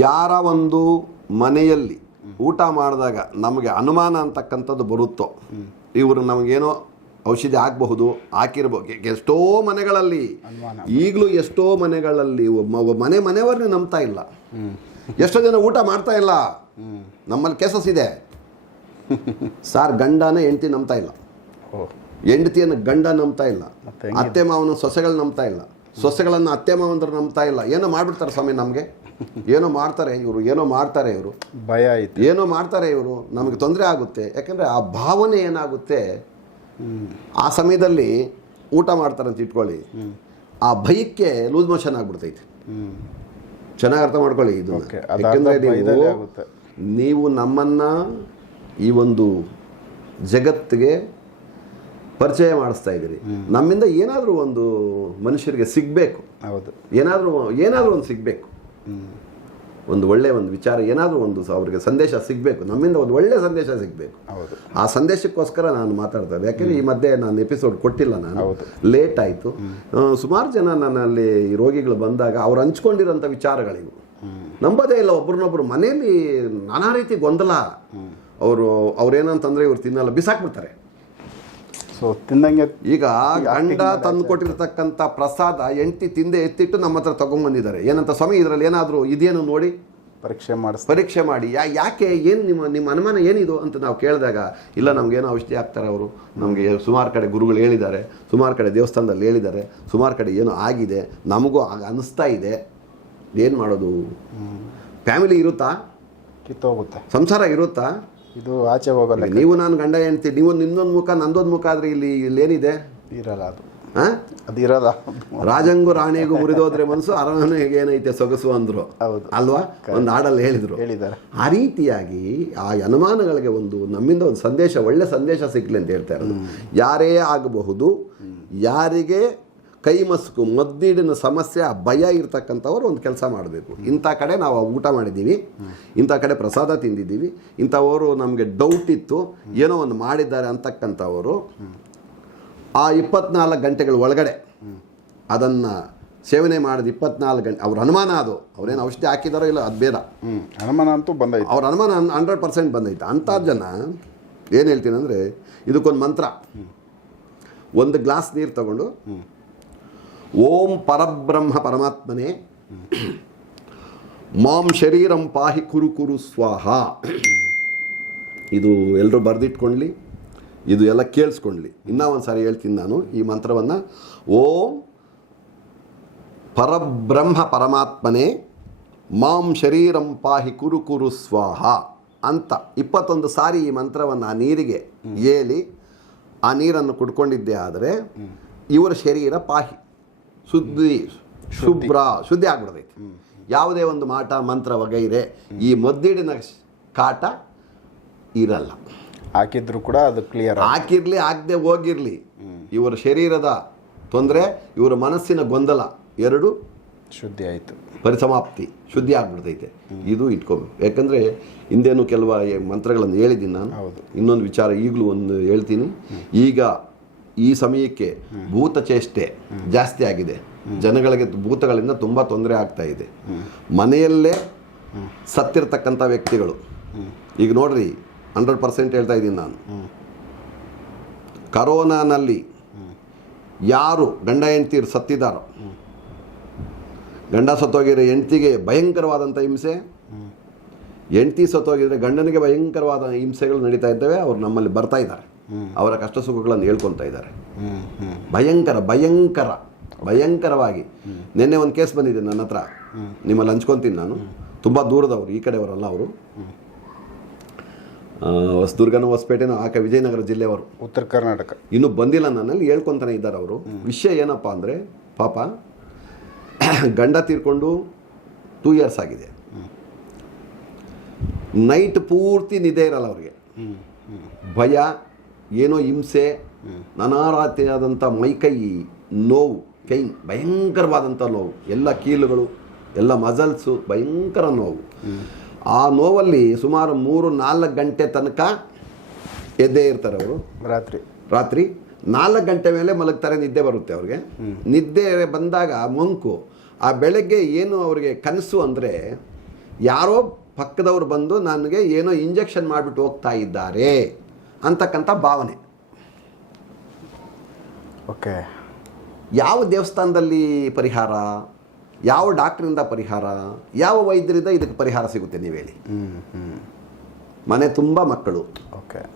ಯಾರ ಒಂದು ಮನೆಯಲ್ಲಿ ಊಟ ಮಾಡಿದಾಗ ನಮಗೆ ಅನುಮಾನ ಅಂತಕ್ಕಂಥದ್ದು ಬರುತ್ತೋ ಇವರು ನಮಗೇನೋ ಔಷಧಿ ಹಾಕಬಹುದು ಹಾಕಿರ್ಬೋದು ಎಷ್ಟೋ ಮನೆಗಳಲ್ಲಿ ಈಗಲೂ ಎಷ್ಟೋ ಮನೆಗಳಲ್ಲಿ ಮನೆ ಮನೆಯವ್ರನ್ನೇ ನಂಬ್ತಾ ಇಲ್ಲ. ಎಷ್ಟೋ ಜನ ಊಟ ಮಾಡ್ತಾ ಇಲ್ಲ. ನಮ್ಮಲ್ಲಿ ಕೇಸಸ್ ಇದೆ. ಸಾರ್ ಗಂಡನ ಹೆಂಡತಿ ನಂಬ್ತಾ ಇಲ್ಲ. ಹೆಂಡತಿಯನ್ನು ಗಂಡ ನಂಬ್ತಾ ಇಲ್ಲ. ಅತ್ತೆ ಮಾವನ ಸೊಸೆಗಳು ನಂಬ್ತಾ ಇಲ್ಲ. ಸೊಸೆಗಳನ್ನು ಅತ್ತೆ ಮಾವನ ನಂಬ್ತಾ ಇಲ್ಲ. ಏನೋ ಮಾಡ್ಬಿಡ್ತಾರೆ ಸ್ವಾಮಿ ನಮಗೆ. ಏನೋ ಮಾಡ್ತಾರೆ ಇವರು ಏನೋ ಮಾಡ್ತಾರೆ ಇವರು. ಭಯ ಆಯ್ತು ಏನೋ ಮಾಡ್ತಾರೆ ಇವರು ನಮಗೆ ತೊಂದರೆ ಆಗುತ್ತೆ. ಯಾಕಂದರೆ ಆ ಭಾವನೆ ಏನಾಗುತ್ತೆ? ಆ ಸಮಯದಲ್ಲಿ ಊಟ ಮಾಡ್ತಾರೆ ಅಂತ ಇಟ್ಕೊಳ್ಳಿ. ಆ ಭಯಕ್ಕೆ ಲೂಸ್ ಮೋಷನ್ ಆಗ್ಬಿಡ್ತೈತೆ. ಚೆನ್ನಾಗಿ ಅರ್ಥ ಮಾಡ್ಕೊಳ್ಳಿ ಇದು ಯಾಕಂದರೆ ನೀವು. ನೀವು ನಮ್ಮನ್ನ ಈ ಒಂದು ಜಗತ್ತಿಗೆ ಪರಿಚಯ ಮಾಡಿಸ್ತಾ ಇದ್ದೀರಿ. ನಮ್ಮಿಂದ ಏನಾದರೂ ಒಂದು ಮನುಷ್ಯರಿಗೆ ಸಿಗಬೇಕು. ಹೌದು. ಏನಾದರೂ ಏನಾದರೂ ಒಂದು ಸಿಗಬೇಕು. ಒಂದು ಒಳ್ಳೆ ಒಂದು ವಿಚಾರ ಏನಾದರೂ ಒಂದು ಅವರಿಗೆ ಸಂದೇಶ ಸಿಗಬೇಕು. ನಮ್ಮಿಂದ ಒಂದು ಒಳ್ಳೆ ಸಂದೇಶ ಸಿಗಬೇಕು. ಆ ಸಂದೇಶಕ್ಕೋಸ್ಕರ ನಾನು ಮಾತಾಡ್ತಾ ಇದ್ದೆ ಯಾಕೆಂದರೆ ಈ ಮಧ್ಯೆ ನಾನು ಎಪಿಸೋಡ್ ಕೊಟ್ಟಿಲ್ಲ ನಾನು. ಲೇಟ್ ಆಯಿತು. ಸುಮಾರು ಜನ ನನ್ನಲ್ಲಿ ಈ ರೋಗಿಗಳು ಬಂದಾಗ ಅವ್ರು ಹಂಚ್ಕೊಂಡಿರೋಂಥ ವಿಚಾರಗಳಿವು. ನಂಬೋದೇ ಇಲ್ಲ ಒಬ್ರನ್ನೊಬ್ರು ಮನೆಯಲ್ಲಿ ನಾನಾ ರೀತಿ ಗೊಂದಲ. ಅವರು ಅವ್ರೇನಂತಂದ್ರೆ ಇವ್ರು ತಿನ್ನಲ್ಲ ಬಿಸಾಕ್ಬಿಡ್ತಾರೆ. ಸೊ ತಿಂದಂಗೆ ಈಗ ಗಂಡ ತಂದು ಕೊಟ್ಟಿರ್ತಕ್ಕಂಥ ಪ್ರಸಾದ ಎಂಟಿ ತಿಂದೆ ಎತ್ತಿಟ್ಟು ನಮ್ಮ ಹತ್ರ ತಗೊಂಡ್ಬಂದಿದ್ದಾರೆ ಏನಂತ ಸ್ವಾಮಿ ಇದರಲ್ಲಿ ಏನಾದರೂ ಇದೇನು ನೋಡಿ? ಪರೀಕ್ಷೆ ಮಾಡಿಸ್ ಪರೀಕ್ಷೆ ಮಾಡಿ. ಯಾ ಯಾಕೆ? ಏನು ನಿಮ್ಮ ನಿಮ್ಮ ಅನುಮಾನ ಏನಿದು ಅಂತ ನಾವು ಕೇಳಿದಾಗ ಇಲ್ಲ ನಮಗೇನೋ ಔಷಧಿ ಹಾಕ್ತಾರೆ ಅವರು. ನಮಗೆ ಸುಮಾರು ಕಡೆ ಗುರುಗಳು ಹೇಳಿದ್ದಾರೆ. ಸುಮಾರು ಕಡೆ ದೇವಸ್ಥಾನದಲ್ಲಿ ಹೇಳಿದ್ದಾರೆ. ಸುಮಾರು ಕಡೆ ಏನೋ ಆಗಿದೆ. ನಮಗೂ ಆಗ ಅನಿಸ್ತಾ ಇದೆ. ಏನು ಮಾಡೋದು? ಫ್ಯಾಮಿಲಿ ಇರುತ್ತಾ? ಕಿತ್ತೋಗುತ್ತೆ. ಸಂಸಾರ ಇರುತ್ತಾ? ಇದು ಆಚೆ ಹೋಗಲ್ಲ ನೀವು ನಾನು ಗಂಡ ಹೆಂಡ್ತಿ ನೀವು ನಿನ್ನೊಂದು ಮುಖ ನಂದೊಂದು ಮುಖ ಆದರೆ ಇಲ್ಲಿ ಇಲ್ಲಿ ಏನಿದೆ ಇರಲ್ಲ ಅದು. ಹಾಂ ಅದು ಇರಲ್ಲ ರಾಜಂಗು ರಾಣಿಗೂ ಮುರಿದೋದ್ರೆ ಮನಸ್ಸು ಅರಮನೆಗೆ ಏನೈತೆ ಸೊಗಸು ಅಂದ್ರು. ಹೌದು. ಅಲ್ವಾ? ಒಂದು ಹಾಡಲ್ಲಿ ಹೇಳಿದರು. ಹೇಳಿದ್ದಾರೆ. ಆ ರೀತಿಯಾಗಿ ಆ ಅನುಮಾನಗಳಿಗೆ ಒಂದು ನಮ್ಮಿಂದ ಒಂದು ಸಂದೇಶ ಒಳ್ಳೆ ಸಂದೇಶ ಸಿಗ್ಲಿ ಅಂತ ಹೇಳ್ತಾರೆ ಇರೋದು. ಯಾರೇ ಆಗಬಹುದು ಯಾರಿಗೆ ಕೈ ಮಸ್ಕು ಮದ್ದಿಡಿನ ಸಮಸ್ಯೆ ಆ ಭಯ ಇರ್ತಕ್ಕಂಥವ್ರು ಒಂದು ಕೆಲಸ ಮಾಡಬೇಕು. ಇಂಥ ಕಡೆ ನಾವು ಊಟ ಮಾಡಿದ್ದೀವಿ. ಇಂಥ ಕಡೆ ಪ್ರಸಾದ ತಿಂದಿದ್ದೀವಿ. ಇಂಥವರು ನಮಗೆ ಡೌಟ್ ಇತ್ತು. ಏನೋ ಒಂದು ಮಾಡಿದ್ದಾರೆ ಅಂತಕ್ಕಂಥವರು. ಆ ಇಪ್ಪತ್ನಾಲ್ಕು ಗಂಟೆಗಳ ಒಳಗಡೆ ಅದನ್ನು ಸೇವನೆ ಮಾಡಿದ ಇಪ್ಪತ್ನಾಲ್ಕು ಗಂಟೆ ಅವ್ರ ಅನುಮಾನ ಅದು. ಅವ್ರೇನು ಔಷಧಿ ಹಾಕಿದಾರೋ ಇಲ್ಲ ಅದು ಬೇಡ. ಅನುಮಾನ ಅಂತೂ ಬಂದೈತೆ. ಅವ್ರ ಅನುಮಾನ ಹಂಡ್ರೆಡ್ ಪರ್ಸೆಂಟ್ ಬಂದೈತೆ. ಅಂಥ ಜನ ಏನು ಹೇಳ್ತೀನಿ ಅಂದರೆ ಇದಕ್ಕೊಂದು ಮಂತ್ರ. ಒಂದು ಗ್ಲಾಸ್ ನೀರು ತಗೊಂಡು ಓಂ ಪರಬ್ರಹ್ಮ ಪರಮಾತ್ಮನೇ. ಮಾಂ ಶರೀರಂ ಪಾಹಿ ಕುರು ಕುರು ಸ್ವಾಹ. ಇದು ಎಲ್ಲರೂ ಬರೆದಿಟ್ಕೊಳ್ಳಿ ಇದು ಎಲ್ಲ ಕೇಳಿಸ್ಕೊಳ್ಳಿ ಇನ್ನೂ ಒಂದು ಸಾರಿ ಹೇಳ್ತೀನಿ ನಾನು ಈ ಮಂತ್ರವನ್ನು. ಓಂ ಪರಬ್ರಹ್ಮ ಪರಮಾತ್ಮನೇ ಮಾಂ ಶರೀರಂ ಪಾಹಿ ಕುರು ಕುರು ಸ್ವಾಹ ಅಂತ ಇಪ್ಪತ್ತೊಂದು ಸಾರಿ ಈ ಮಂತ್ರವನ್ನು ಆ ನೀರಿಗೆ ಏಲಿ ಆ ನೀರನ್ನು ಕುಡ್ಕೊಂಡಿದ್ದೆ ಆದರೆ ಇವರ ಶರೀರ ಪಾಹಿ. ಶುದ್ಧಿ ಶುಭ್ರ ಶುದ್ಧಿ. ಆಗ್ಬಿಡ್ತೈತಿ. ಯಾವುದೇ ಒಂದು ಮಾಟ ಮಂತ್ರ ವಗೈರೆ ಈ ಮದ್ದಿಡಿನ ಕಾಟ ಇರಲ್ಲ. ಹಾಕಿದ್ರು ಕೂಡ ಅದು ಕ್ಲಿಯರ್ ಹಾಕಿರ್ಲಿ ಆಗದೆ ಹೋಗಿರ್ಲಿ. ಇವರ ಶರೀರದ ತೊಂದರೆ ಇವರ ಮನಸ್ಸಿನ ಗೊಂದಲ ಎರಡು ಶುದ್ಧಿ ಆಯಿತು. ಪರಿಸಮಾಪ್ತಿ ಶುದ್ಧಿ ಆಗ್ಬಿಡ್ತೈತೆ. ಇದು ಇಟ್ಕೋಬೇಕು. ಯಾಕಂದರೆ ಹಿಂದೇನು ಕೆಲವು ಮಂತ್ರಗಳನ್ನು ಹೇಳಿದ್ದೀನಿ ನಾನು. ಹೌದು. ಇನ್ನೊಂದು ವಿಚಾರ ಈಗಲೂ ಒಂದು ಹೇಳ್ತೀನಿ. ಈಗ ಈ ಸಮಯಕ್ಕೆ ಭೂತ ಚೇಷ್ಟೆ ಜಾಸ್ತಿ ಆಗಿದೆ. ಜನಗಳಿಗೆ ಭೂತಗಳಿಂದ ತುಂಬ ತೊಂದರೆ ಆಗ್ತಾ ಇದೆ. ಮನೆಯಲ್ಲೇ ಸತ್ತಿರ್ತಕ್ಕಂಥ ವ್ಯಕ್ತಿಗಳು. ಈಗ ನೋಡ್ರಿ, ಹಂಡ್ರೆಡ್ ಪರ್ಸೆಂಟ್ ಹೇಳ್ತಾ ಇದ್ದೀನಿ ನಾನು. ಕರೋನಾನಲ್ಲಿ ಯಾರು ಗಂಡ ಹೆಂಡ್ತೀರು ಸತ್ತಿದ್ದಾರೋ, ಗಂಡ ಸತ್ತೋಗಿರೋ ಹೆಂಡ್ತಿಗೆ ಭಯಂಕರವಾದಂಥ ಹಿಂಸೆ, ಹೆಂಡ್ತಿ ಸತ್ತೋಗಿದ್ರೆ ಗಂಡನಿಗೆ ಭಯಂಕರವಾದ ಹಿಂಸೆಗಳು ನಡೀತಾ ಇದ್ದಾವೆ, ಅವ್ರು ನಮ್ಮಲ್ಲಿ ಬರ್ತಾ ಇದ್ದಾರೆ. ಅವರ ಕಷ್ಟ ಸುಖಗಳನ್ನು ಹೇಳ್ಕೊತಾ ಇದ್ದಾರೆ. ಭಯಂಕರ ಭಯಂಕರ ಭಯಂಕರವಾಗಿ. ನಿನ್ನೆ ಒಂದು ಕೇಸ್ ಬಂದಿದೆ ನನ್ನ ಹತ್ರ. ನಿಮ್ಮಲ್ಲಿ ಹಂಚ್ಕೊತೀನಿ ನಾನು. ತುಂಬ ದೂರದವರು ಈ ಕಡೆಯವರಲ್ಲ ಅವರು. ಹೊಸದುರ್ಗನೋ ಹೊಸಪೇಟೆನೋ ಆಕೆ ವಿಜಯನಗರ ಜಿಲ್ಲೆಯವರು. ಉತ್ತರ ಕರ್ನಾಟಕ. ಇನ್ನೂ ಬಂದಿಲ್ಲ ನನ್ನಲ್ಲಿ ಹೇಳ್ಕೊತಾನೆ ಇದ್ದಾರೆ ಅವರು. ವಿಷಯ ಏನಪ್ಪ ಅಂದರೆ ಪಾಪ ಗಂಡ ತೀರ್ಕೊಂಡು ಟೂ ಇಯರ್ಸ್ ಆಗಿದೆ. ನೈಟ್ ಪೂರ್ತಿ ನಿದ್ದೆ ಇರಲ್ಲ ಅವರಿಗೆ. ಭಯ ಏನೋ ಹಿಂಸೆ ನಾನಾ ರೀತಿಯಾದಂಥ ಮೈಕೈ ನೋವು ಕೈ ಭಯಂಕರವಾದಂಥ ನೋವು ಎಲ್ಲ ಕೀಲುಗಳು ಎಲ್ಲ ಮಸಲ್ಸು ಭಯಂಕರ ನೋವು. ಆ ನೋವಲ್ಲಿ ಸುಮಾರು ಮೂರು ನಾಲ್ಕು ಗಂಟೆ ತನಕ ಎದ್ದೇ ಇರ್ತಾರೆ ಅವರು. ರಾತ್ರಿ. ರಾತ್ರಿ ನಾಲ್ಕು ಗಂಟೆ ಮೇಲೆ ಮಲಗ್ತಾರೆ ನಿದ್ದೆ ಬರುತ್ತೆ ಅವ್ರಿಗೆ. ನಿದ್ದೆ ಬಂದಾಗ ಮಂಕು ಆ ಬೆಳಗ್ಗೆ ಏನು ಅವರಿಗೆ ಕನಸು ಅಂದರೆ ಯಾರೋ ಪಕ್ಕದವ್ರು ಬಂದು ನನಗೆ ಏನೋ ಇಂಜೆಕ್ಷನ್ ಮಾಡಿಬಿಟ್ಟು ಹೋಗ್ತಾ ಇದ್ದಾರೆ. ಅಂತಕ್ಕಂಥ ಭಾವನೆ. ಓಕೆ. ಯಾವ ದೇವಸ್ಥಾನದಲ್ಲಿ ಪರಿಹಾರ ಯಾವ ಡಾಕ್ಟ್ರಿಂದ ಪರಿಹಾರ ಯಾವ ವೈದ್ಯರಿಂದ ಇದಕ್ಕೆ ಪರಿಹಾರ ಸಿಗುತ್ತೆ ನೀವು ಹೇಳಿ. ಹ್ಞೂ ಹ್ಞೂ ಮನೆ ತುಂಬ ಮಕ್ಕಳು. ಓಕೆ.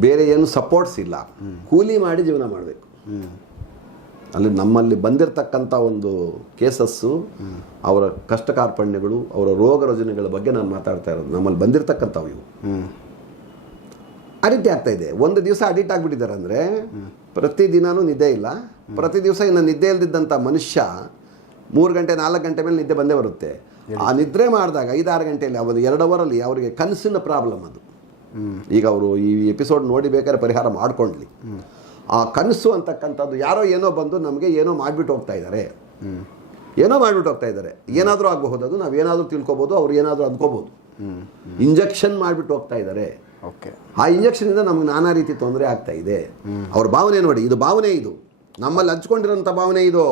ಬೇರೆ ಏನು ಸಪೋರ್ಟ್ಸ್ ಇಲ್ಲ. ಕೂಲಿ ಮಾಡಿ ಜೀವನ ಮಾಡಬೇಕು. ಹ್ಞೂ ಅಲ್ಲಿ ನಮ್ಮಲ್ಲಿ ಬಂದಿರತಕ್ಕಂಥ ಒಂದು ಕೇಸಸ್ಸು ಅವರ ಕಷ್ಟ ಕಾರ್ಪಣ್ಯಗಳು ಅವರ ರೋಗ ರುಜಿನಗಳ ಬಗ್ಗೆ ನಾನು ಮಾತಾಡ್ತಾ ಇರೋದು. ನಮ್ಮಲ್ಲಿ ಬಂದಿರತಕ್ಕಂಥವು ಇವು. ರೀತಿ ಆಗ್ತಾ ಇದೆ. ಒಂದು ದಿವಸ ಅಡಿಟ್ ಆಗಿಬಿಟ್ಟಿದ್ದಾರೆ ಅಂದರೆ ಪ್ರತಿದಿನವೂ ನಿದ್ದೆ ಇಲ್ಲ. ಪ್ರತಿ ದಿವಸ ಇನ್ನು ನಿದ್ದೆ ಇಲ್ದಿದ್ದಂಥ ಮನುಷ್ಯ ಮೂರು ಗಂಟೆ ನಾಲ್ಕು ಗಂಟೆ ಮೇಲೆ ನಿದ್ದೆ ಬಂದೇ ಬರುತ್ತೆ. ಆ ನಿದ್ರೆ ಮಾಡಿದಾಗ ಐದಾರು ಗಂಟೆಯಲ್ಲಿ ಅವರು ಎರಡು ಅವರಲ್ಲಿ ಅವರಿಗೆ ಕನಸಿನ ಪ್ರಾಬ್ಲಮ್ ಅದು. ಈಗ ಅವರು ಈ ಎಪಿಸೋಡ್ ನೋಡಿ ಬೇಕಾದ್ರೆ ಪರಿಹಾರ ಮಾಡ್ಕೊಳ್ಳಿ ಆ ಕನಸು ಅಂತಕ್ಕಂಥದ್ದು ಯಾರೋ ಏನೋ ಬಂದು ನಮಗೆ ಏನೋ ಮಾಡಿಬಿಟ್ಟು ಹೋಗ್ತಾ ಇದ್ದಾರೆ ಏನೋ ಮಾಡಿಬಿಟ್ಟು ಹೋಗ್ತಾ ಇದ್ದಾರೆ ಏನಾದರೂ ಆಗಬಹುದು ಅದು ನಾವು ಏನಾದರೂ ತಿಳ್ಕೊಬೋದು ಅವ್ರು ಏನಾದರೂ ಅಂದ್ಕೋಬೋದು. ಇಂಜೆಕ್ಷನ್ ಮಾಡಿಬಿಟ್ಟು ಹೋಗ್ತಾ ಇದ್ದಾರೆ ಓಕೆ ಆ ಇಂಜೆಕ್ಷನಿಂದ ನಮ್ಗೆ ನಾನಾ ರೀತಿ ತೊಂದರೆ ಆಗ್ತಾ ಇದೆ. ಅವ್ರ ಭಾವನೆ ನೋಡಿ ಇದು ಭಾವನೆ ಇದು. ನಮ್ಮಲ್ಲಿ ಹಂಚ್ಕೊಂಡಿರೋಂಥ ಭಾವನೆ ಇದು.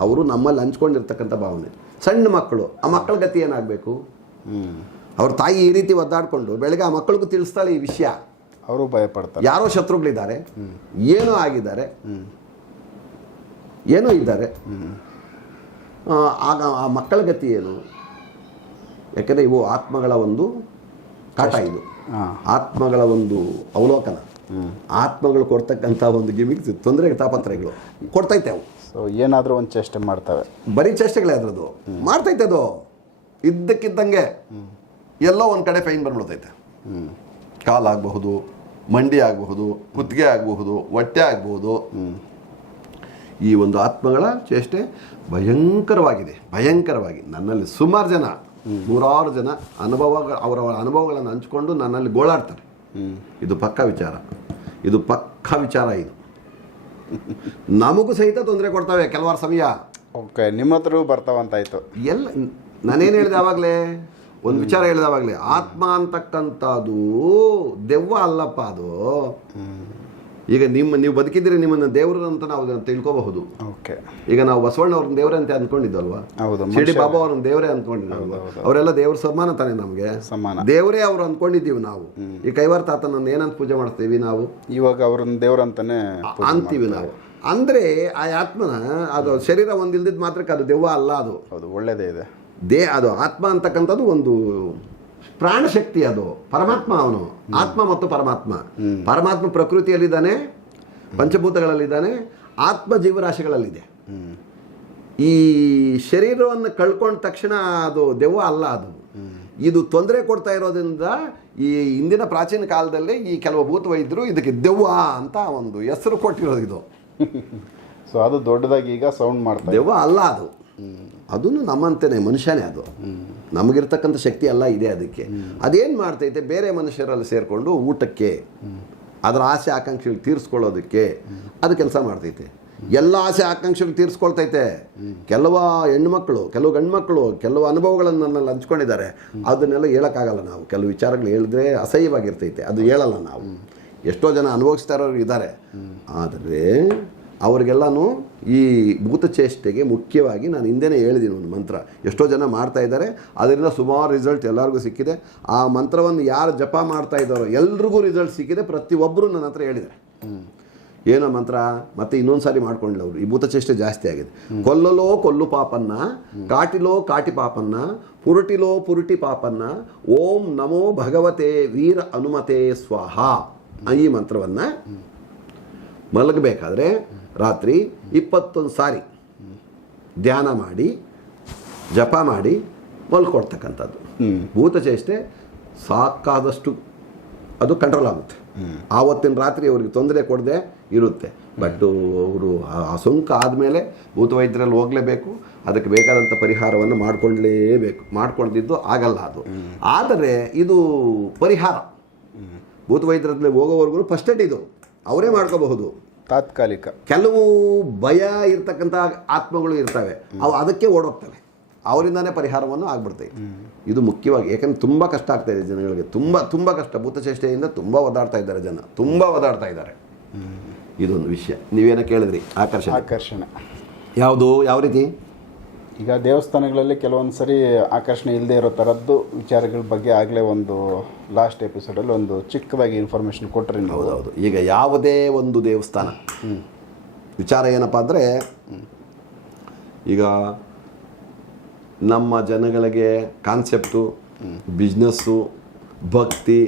ಅವರು ನಮ್ಮಲ್ಲಿ ಹಂಚ್ಕೊಂಡಿರ್ತಕ್ಕಂಥ ಭಾವನೆ. ಸಣ್ಣ ಮಕ್ಕಳು ಆ ಮಕ್ಕಳ ಗತಿ ಏನಾಗಬೇಕು? ಅವ್ರ ತಾಯಿ ಈ ರೀತಿ ಒದ್ದಾಡಿಕೊಂಡು ಬೆಳಗ್ಗೆ ಆ ಮಕ್ಕಳಿಗೂ ತಿಳಿಸ್ತಾಳೆ ಈ ವಿಷಯ. ಅವರು ಭಯಪಡ್ತಾರೆ. ಯಾರೋ ಶತ್ರುಗಳಿದ್ದಾರೆ. ಏನೋ ಆಗಿದ್ದಾರೆ. ಏನೋ ಇದ್ದಾರೆ. ಆಗ ಆ ಮಕ್ಕಳ ಗತಿ ಏನು? ಯಾಕೆಂದರೆ ಇವು ಆತ್ಮಗಳ ಒಂದು ಕಾಟ ಇದು. ಆತ್ಮಗಳ ಒಂದು ಅವಲೋಕನ. ಆತ್ಮಗಳು ಕೊಡ್ತಕ್ಕಂಥ ಒಂದು ಗಿಮಿಕ್ಸ್ ತೊಂದರೆ ತಾಪತ್ರಗಳು ಕೊಡ್ತೈತೆ ಅವು. ಸೊ ಏನಾದರೂ ಒಂದು ಚೇಷ್ಟೆ ಮಾಡ್ತವೆ. ಬರೀ ಚೇಷ್ಟೆಗಳೇ ಅದ್ರದ್ದು ಮಾಡ್ತೈತೆ ಅದು. ಇದ್ದಕ್ಕಿದ್ದಂಗೆ ಎಲ್ಲೋ ಒಂದು ಕಡೆ ಫೈನ್ ಬಂದ್ಬಿಡ್ತೈತೆ. ಹ್ಞೂ ಕಾಲಾಗಬಹುದು ಮಂಡಿ ಆಗಬಹುದು ಕುತ್ತಿಗೆ ಆಗಬಹುದು ಹೊಟ್ಟೆ ಆಗಬಹುದು. ಈ ಒಂದು ಆತ್ಮಗಳ ಚೇಷ್ಟೆ ಭಯಂಕರವಾಗಿದೆ. ಭಯಂಕರವಾಗಿ. ನನ್ನಲ್ಲಿ ಸುಮಾರು ಜನ ನೂರಾರು ಜನ ಅನುಭವ ಅವರ ಅನುಭವಗಳನ್ನು ಹಂಚ್ಕೊಂಡು ನನ್ನಲ್ಲಿ ಗೋಳಾಡ್ತಾರೆ. ಹ್ಞೂ ಇದು ಪಕ್ಕ ವಿಚಾರ. ಇದು ಪಕ್ಕ ವಿಚಾರ ಇದು. ನಮಗೂ ಸಹಿತ ತೊಂದರೆ ಕೊಡ್ತವೆ ಕೆಲವಾರು ಸಮಯ. ಓಕೆ ನಿಮ್ಮ ಹತ್ರ ಬರ್ತಾವಂತಾಯ್ತು. ಎಲ್ಲ ನಾನೇನು ಹೇಳಿದೆ ಆವಾಗಲೇ ಒಂದು ವಿಚಾರ ಹೇಳಿದಾವಾಗಲೇ ಆತ್ಮ ಅಂತಕ್ಕಂಥದ್ದು ದೆವ್ವ ಅಲ್ಲಪ್ಪ ಅದು. ಈಗ ನಿಮ್ಮ ನೀವು ಬದುಕಿದ್ರೆ ನಿಮ್ಮನ್ನು ದೇವರು ಅಂತ ನಾವು ಅದನ್ನ ತಿಳ್ಕೋಬಹುದು. ಓಕೆ. ಈಗ ನಾವು ಬಸವಣ್ಣ ಅವ್ರನ್ನ ದೇವರೇ ಅಂತ ಅಂದ್ಕೊಂಡಿದ್ದಲ್ವಾ? ಹೌದು ಶಿರಡಿ ಬಾಬಾ ಅವ್ರನ್ನ ದೇವರೇ ಅಂದ್ಕೊಂಡಿದ್ದಲ್ವಾ? ಅವರೆಲ್ಲ ದೇವ್ರ ಸಮಾನ ತಾನೆ ನಮಗೆ. ಸಮಾನ ದೇವರೇ ಅವ್ರು ಅಂದ್ಕೊಂಡಿದ್ದೀವಿ ನಾವು. ಈ ಕೈವಾರ ತಾತನನ್ನ ಏನಂತ ಪೂಜೆ ಮಾಡ್ತೀವಿ ನಾವು? ಇವಾಗ ಅವ್ರನ್ನ ದೇವ್ರಂತಾನೆ ಅಂತೀವಿ ನಾವು. ಅಂದ್ರೆ ಆ ಆತ್ಮನ ಅದು ಶರೀರ ಒಂದಿಲ್ದಿದ್ ಮಾತ್ರಕ್ಕೆ ಅದು ದೆವ್ವ ಅಲ್ಲ ಅದು. ಹೌದು ಒಳ್ಳೇದೇ ಇದೆ. ದೇ ಅದು ಆತ್ಮ ಅಂತಕ್ಕಂಥದ್ದು ಒಂದು ಪ್ರಾಣಶಕ್ತಿ ಅದು. ಪರಮಾತ್ಮ ಅವನು. ಆತ್ಮ ಮತ್ತು ಪರಮಾತ್ಮ. ಪರಮಾತ್ಮ ಪ್ರಕೃತಿಯಲ್ಲಿದ್ದಾನೆ ಪಂಚಭೂತಗಳಲ್ಲಿದ್ದಾನೆ ಆತ್ಮ ಜೀವರಾಶಿಗಳಲ್ಲಿದೆ. ಈ ಶರೀರವನ್ನು ಕಳ್ಕೊಂಡ ತಕ್ಷಣ ಅದು ದೆವ್ವ ಅಲ್ಲ ಅದು. ಇದು ತೊಂದರೆ ಕೊಡ್ತಾ ಇರೋದ್ರಿಂದ ಈ ಇಂದಿನ ಪ್ರಾಚೀನ ಕಾಲದಲ್ಲಿ ಈ ಕೆಲವು ಭೂತ ವೈದ್ಯರು ಇದಕ್ಕೆ ದೆವ್ವ ಅಂತ ಒಂದು ಹೆಸರು ಕೊಟ್ಟಿರೋದು ಇದು. ಸೊ ಅದು ದೊಡ್ಡದಾಗಿ ಈಗ ಸೌಂಡ್ ಮಾಡ್ತಾ ಇದೆ. ದೆವ್ವ ಅಲ್ಲ ಅದು. ಅದನ್ನು ನಮ್ಮಂತೆಯೇ ಮನುಷ್ಯನೇ ಅದು. ನಮಗಿರ್ತಕ್ಕಂಥ ಶಕ್ತಿ ಎಲ್ಲ ಇದೆ ಅದಕ್ಕೆ. ಅದೇನು ಮಾಡ್ತೈತೆ, ಬೇರೆ ಮನುಷ್ಯರಲ್ಲಿ ಸೇರಿಕೊಂಡು ಊಟಕ್ಕೆ, ಅದರ ಆಸೆ ಆಕಾಂಕ್ಷೆಗಳು ತೀರಿಸ್ಕೊಳ್ಳೋದಕ್ಕೆ ಅದು ಕೆಲಸ ಮಾಡ್ತೈತೆ. ಎಲ್ಲ ಆಸೆ ಆಕಾಂಕ್ಷೆಗಳು ತೀರಿಸ್ಕೊಳ್ತೈತೆ. ಕೆಲವು ಹೆಣ್ಮಕ್ಳು, ಕೆಲವು ಗಂಡ್ಮಕ್ಳು, ಕೆಲವು ಅನುಭವಗಳನ್ನು ನನ್ನಲ್ಲಿ ಹಂಚ್ಕೊಂಡಿದ್ದಾರೆ. ಅದನ್ನೆಲ್ಲ ಹೇಳೋಕ್ಕಾಗಲ್ಲ ನಾವು. ಕೆಲವು ವಿಚಾರಗಳು ಹೇಳಿದ್ರೆ ಅಸಹ್ಯವಾಗಿರ್ತೈತೆ. ಅದು ಹೇಳಲ್ಲ ನಾವು. ಎಷ್ಟೋ ಜನ ಅನುಭವಿಸ್ತಾ ಇರೋರು ಇದ್ದಾರೆ. ಆದರೆ ಅವ್ರಿಗೆಲ್ಲನೂ ಈ ಭೂತಚೇಷ್ಟೆಗೆ ಮುಖ್ಯವಾಗಿ ನಾನು ಹಿಂದೆನೇ ಹೇಳಿದ್ದೀನಿ ಒಂದು ಮಂತ್ರ. ಎಷ್ಟೋ ಜನ ಮಾಡ್ತಾ ಇದ್ದಾರೆ ಅದರಿಂದ ಸುಮಾರು ರಿಸಲ್ಟ್ ಎಲ್ಲರಿಗೂ ಸಿಕ್ಕಿದೆ. ಆ ಮಂತ್ರವನ್ನು ಯಾರು ಜಪ ಮಾಡ್ತಾ ಇದ್ದಾರೋ ಎಲ್ರಿಗೂ ರಿಸಲ್ಟ್ ಸಿಕ್ಕಿದೆ ಪ್ರತಿಯೊಬ್ಬರು ನನ್ನ ಹತ್ರ ಹೇಳಿದ್ದಾರೆ. ಏನೋ ಮಂತ್ರ ಮತ್ತೆ ಇನ್ನೊಂದು ಸಾರಿ ಮಾಡ್ಕೊಂಡಿಲ್ಲ ಅವರು. ಈ ಭೂತಚೇಷ್ಟೆ ಜಾಸ್ತಿ ಆಗಿದೆ. ಕೊಲ್ಲಲೋ ಕೊಲ್ಲು ಪಾಪನ್ನ ಕಾಟಿಲೋ ಕಾಟಿ ಪಾಪನ್ನ ಪುರುಟಿಲೋ ಪುರುಟಿ ಪಾಪನ್ನ ಓಂ ನಮೋ ಭಗವತೆ ವೀರ ಅನುಮತೆ ಸ್ವಾಹ. ಈ ಮಂತ್ರವನ್ನು ಮಲಗಬೇಕಾದ್ರೆ ರಾತ್ರಿ ಇಪ್ಪತ್ತೊಂದು ಸಾರಿ ಧ್ಯಾನ ಮಾಡಿ ಜಪ ಮಾಡಿ ಮಲ್ಕೊಡ್ತಕ್ಕಂಥದ್ದು ಭೂತ ಭೂತಚೇಷ್ಟೆ ಸಾಕಾದಷ್ಟು ಅದು ಕಂಟ್ರೋಲ್ ಆಗುತ್ತೆ. ಆವತ್ತಿನ ರಾತ್ರಿ ಅವ್ರಿಗೆ ತೊಂದರೆ ಕೊಡದೆ ಇರುತ್ತೆ. ಬಟ್ ಅವರು ಆ ಸೋಂಕು ಆದಮೇಲೆ ಭೂತವೈದ್ಯರಲ್ಲಿ ಹೋಗಲೇಬೇಕು ಅದಕ್ಕೆ ಬೇಕಾದಂಥ ಪರಿಹಾರವನ್ನು ಮಾಡಿಕೊಳ್ಳಲೇಬೇಕು ಮಾಡ್ಕೊಳ್ದಿದ್ದು ಆಗಲ್ಲ ಅದು. ಆದರೆ ಇದು ಪರಿಹಾರ. ಭೂತವೈದ್ಯರಲ್ಲಿ ಹೋಗೋವರೆಗೂ ಫಸ್ಟ್ ಏಡ್ ಇದು. ಅವರೇ ಮಾಡ್ಕೋಬಹುದು. ತಾತ್ಕಾಲಿಕ. ಕೆಲವು ಭಯ ಇರ್ತಕ್ಕಂಥ ಆತ್ಮಗಳು ಇರ್ತವೆ. ಅವು ಅದಕ್ಕೆ ಓಡೋಗ್ತವೆ. ಅವರಿಂದಾನೇ ಪರಿಹಾರವನ್ನು ಆಗ್ಬಿಡ್ತೈತೆ ಇದು ಮುಖ್ಯವಾಗಿ ಯಾಕಂದ್ರೆ ತುಂಬ ಕಷ್ಟ ಆಗ್ತಾ ಇದೆ ಜನಗಳಿಗೆ. ತುಂಬ ತುಂಬ ಕಷ್ಟ. ಭೂತಚೇಷ್ಟೆಯಿಂದ ತುಂಬ ಒದಾಡ್ತಾ ಇದ್ದಾರೆ ಜನ. ತುಂಬ ಒದಾಡ್ತಾ ಇದ್ದಾರೆ. ಇದೊಂದು ವಿಷಯ. ನೀವೇನೋ ಕೇಳಿದ್ರಿ. ಆಕರ್ಷಣೆ. ಆಕರ್ಷಣೆ. ಯಾವುದು? ಯಾವ ರೀತಿ? ಈಗ ದೇವಸ್ಥಾನಗಳಲ್ಲಿ ಕೆಲವೊಂದು ಸರಿ ಆಕರ್ಷಣೆ ಇಲ್ಲದೆ ಇರೋ ಥರದ್ದು ವಿಚಾರಗಳ ಬಗ್ಗೆ ಆಗಲೇ ಒಂದು ಲಾಸ್ಟ್ ಎಪಿಸೋಡಲ್ಲಿ ಒಂದು ಚಿಕ್ಕದಾಗಿ ಇನ್ಫಾರ್ಮೇಷನ್ ಕೊಟ್ಟರೆ ಹೌದು ಹೌದೌದು. ಈಗ ಯಾವುದೇ ಒಂದು ದೇವಸ್ಥಾನ ವಿಚಾರ ಏನಪ್ಪ ಅಂದರೆ ಈಗ ನಮ್ಮ ಜನಗಳಿಗೆ ಕಾನ್ಸೆಪ್ಟು ಬಿಸ್ನೆಸ್ಸು ಭಕ್ತಿ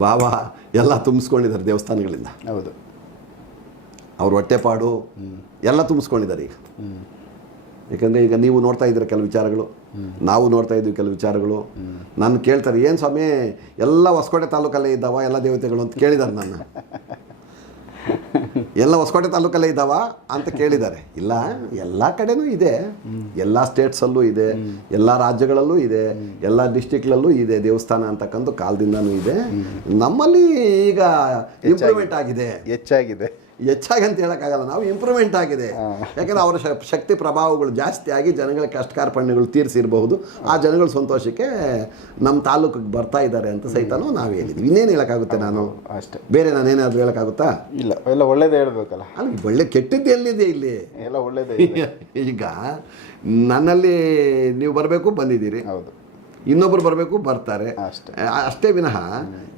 ಭಾವ ಎಲ್ಲ ತುಂಬಿಸ್ಕೊಂಡಿದ್ದಾರೆ ದೇವಸ್ಥಾನಗಳಿಂದ. ಹೌದು. ಅವ್ರ ಹೊಟ್ಟೆಪಾಡು ಎಲ್ಲ ತುಂಬಿಸ್ಕೊಂಡಿದ್ದಾರೆ ಈಗ. ಯಾಕಂದರೆ ಈಗ ನೀವು ನೋಡ್ತಾ ಇದ್ದೀರ ಕೆಲವು ವಿಚಾರಗಳು ನಾವು ನೋಡ್ತಾ ಇದ್ದೀವಿ ಕೆಲವು ವಿಚಾರಗಳು. ನಾನು ಕೇಳ್ತಾರೆ ಏನು ಸ್ವಾಮಿ ಎಲ್ಲ ಹೊಸಕೋಟೆ ತಾಲೂಕಲ್ಲೇ ಇದ್ದಾವ ಎಲ್ಲ ದೇವತೆಗಳು? ಅಂತ ಕೇಳಿದ್ದಾರೆ ನನ್ನ. ಎಲ್ಲ ಹೊಸಕೋಟೆ ತಾಲೂಕಲ್ಲೇ ಇದ್ದಾವ ಅಂತ ಕೇಳಿದ್ದಾರೆ. ಇಲ್ಲ ಎಲ್ಲ ಕಡೆನೂ ಇದೆ. ಎಲ್ಲ ಸ್ಟೇಟ್ಸಲ್ಲೂ ಇದೆ. ಎಲ್ಲ ರಾಜ್ಯಗಳಲ್ಲೂ ಇದೆ. ಎಲ್ಲ ಡಿಸ್ಟಿಕ್ಲಲ್ಲೂ ಇದೆ. ದೇವಸ್ಥಾನ ಅಂತಕ್ಕಂಥ ಕಾಲದಿಂದನೂ ಇದೆ. ನಮ್ಮಲ್ಲಿ ಈಗ ಇಂಪ್ರೂವ್ಮೆಂಟ್ ಆಗಿದೆ. ಹೆಚ್ಚಾಗಿದೆ. ಹೆಚ್ಚಾಗಿ ಅಂತ ಹೇಳೋಕ್ಕಾಗಲ್ಲ. ನಾವು ಇಂಪ್ರೂವ್ಮೆಂಟ್ ಆಗಿದೆ. ಯಾಕಂದ್ರೆ ಅವರ ಶಕ್ತಿ ಪ್ರಭಾವಗಳು ಜಾಸ್ತಿ ಆಗಿ ಜನಗಳ ಕಷ್ಟ ಕಾರ್ಪಣ್ಯಗಳು ತೀರಿಸಿರಬಹುದು. ಆ ಜನಗಳ ಸಂತೋಷಕ್ಕೆ ನಮ್ಮ ತಾಲೂಕಿಗೆ ಬರ್ತಾ ಇದ್ದಾರೆ ಅಂತ ಸಹಿತನೂ ನಾವು ಹೇಳಿದ್ವಿ. ಇನ್ನೇನು ಹೇಳೋಕ್ಕಾಗುತ್ತೆ ನಾನು? ಅಷ್ಟೇ. ಬೇರೆ ನಾನು ಏನಾದರೂ ಹೇಳೋಕ್ಕಾಗುತ್ತಾ? ಇಲ್ಲ ಎಲ್ಲ ಒಳ್ಳೇದೇ ಹೇಳಬೇಕಲ್ಲ. ಅಲ್ಲಿ ಒಳ್ಳೆ ಕೆಟ್ಟದ್ದು ಎಲ್ಲಿದೆ ಇಲ್ಲಿ? ಎಲ್ಲ ಒಳ್ಳೇದೇ ಈಗ ನನ್ನಲ್ಲಿ ನೀವು ಬರಬೇಕು ಬಂದಿದ್ದೀರಿ. ಹೌದು. ಇನ್ನೊಬ್ರು ಬರಬೇಕು ಬರ್ತಾರೆ. ಅಷ್ಟೇ. ವಿನಃ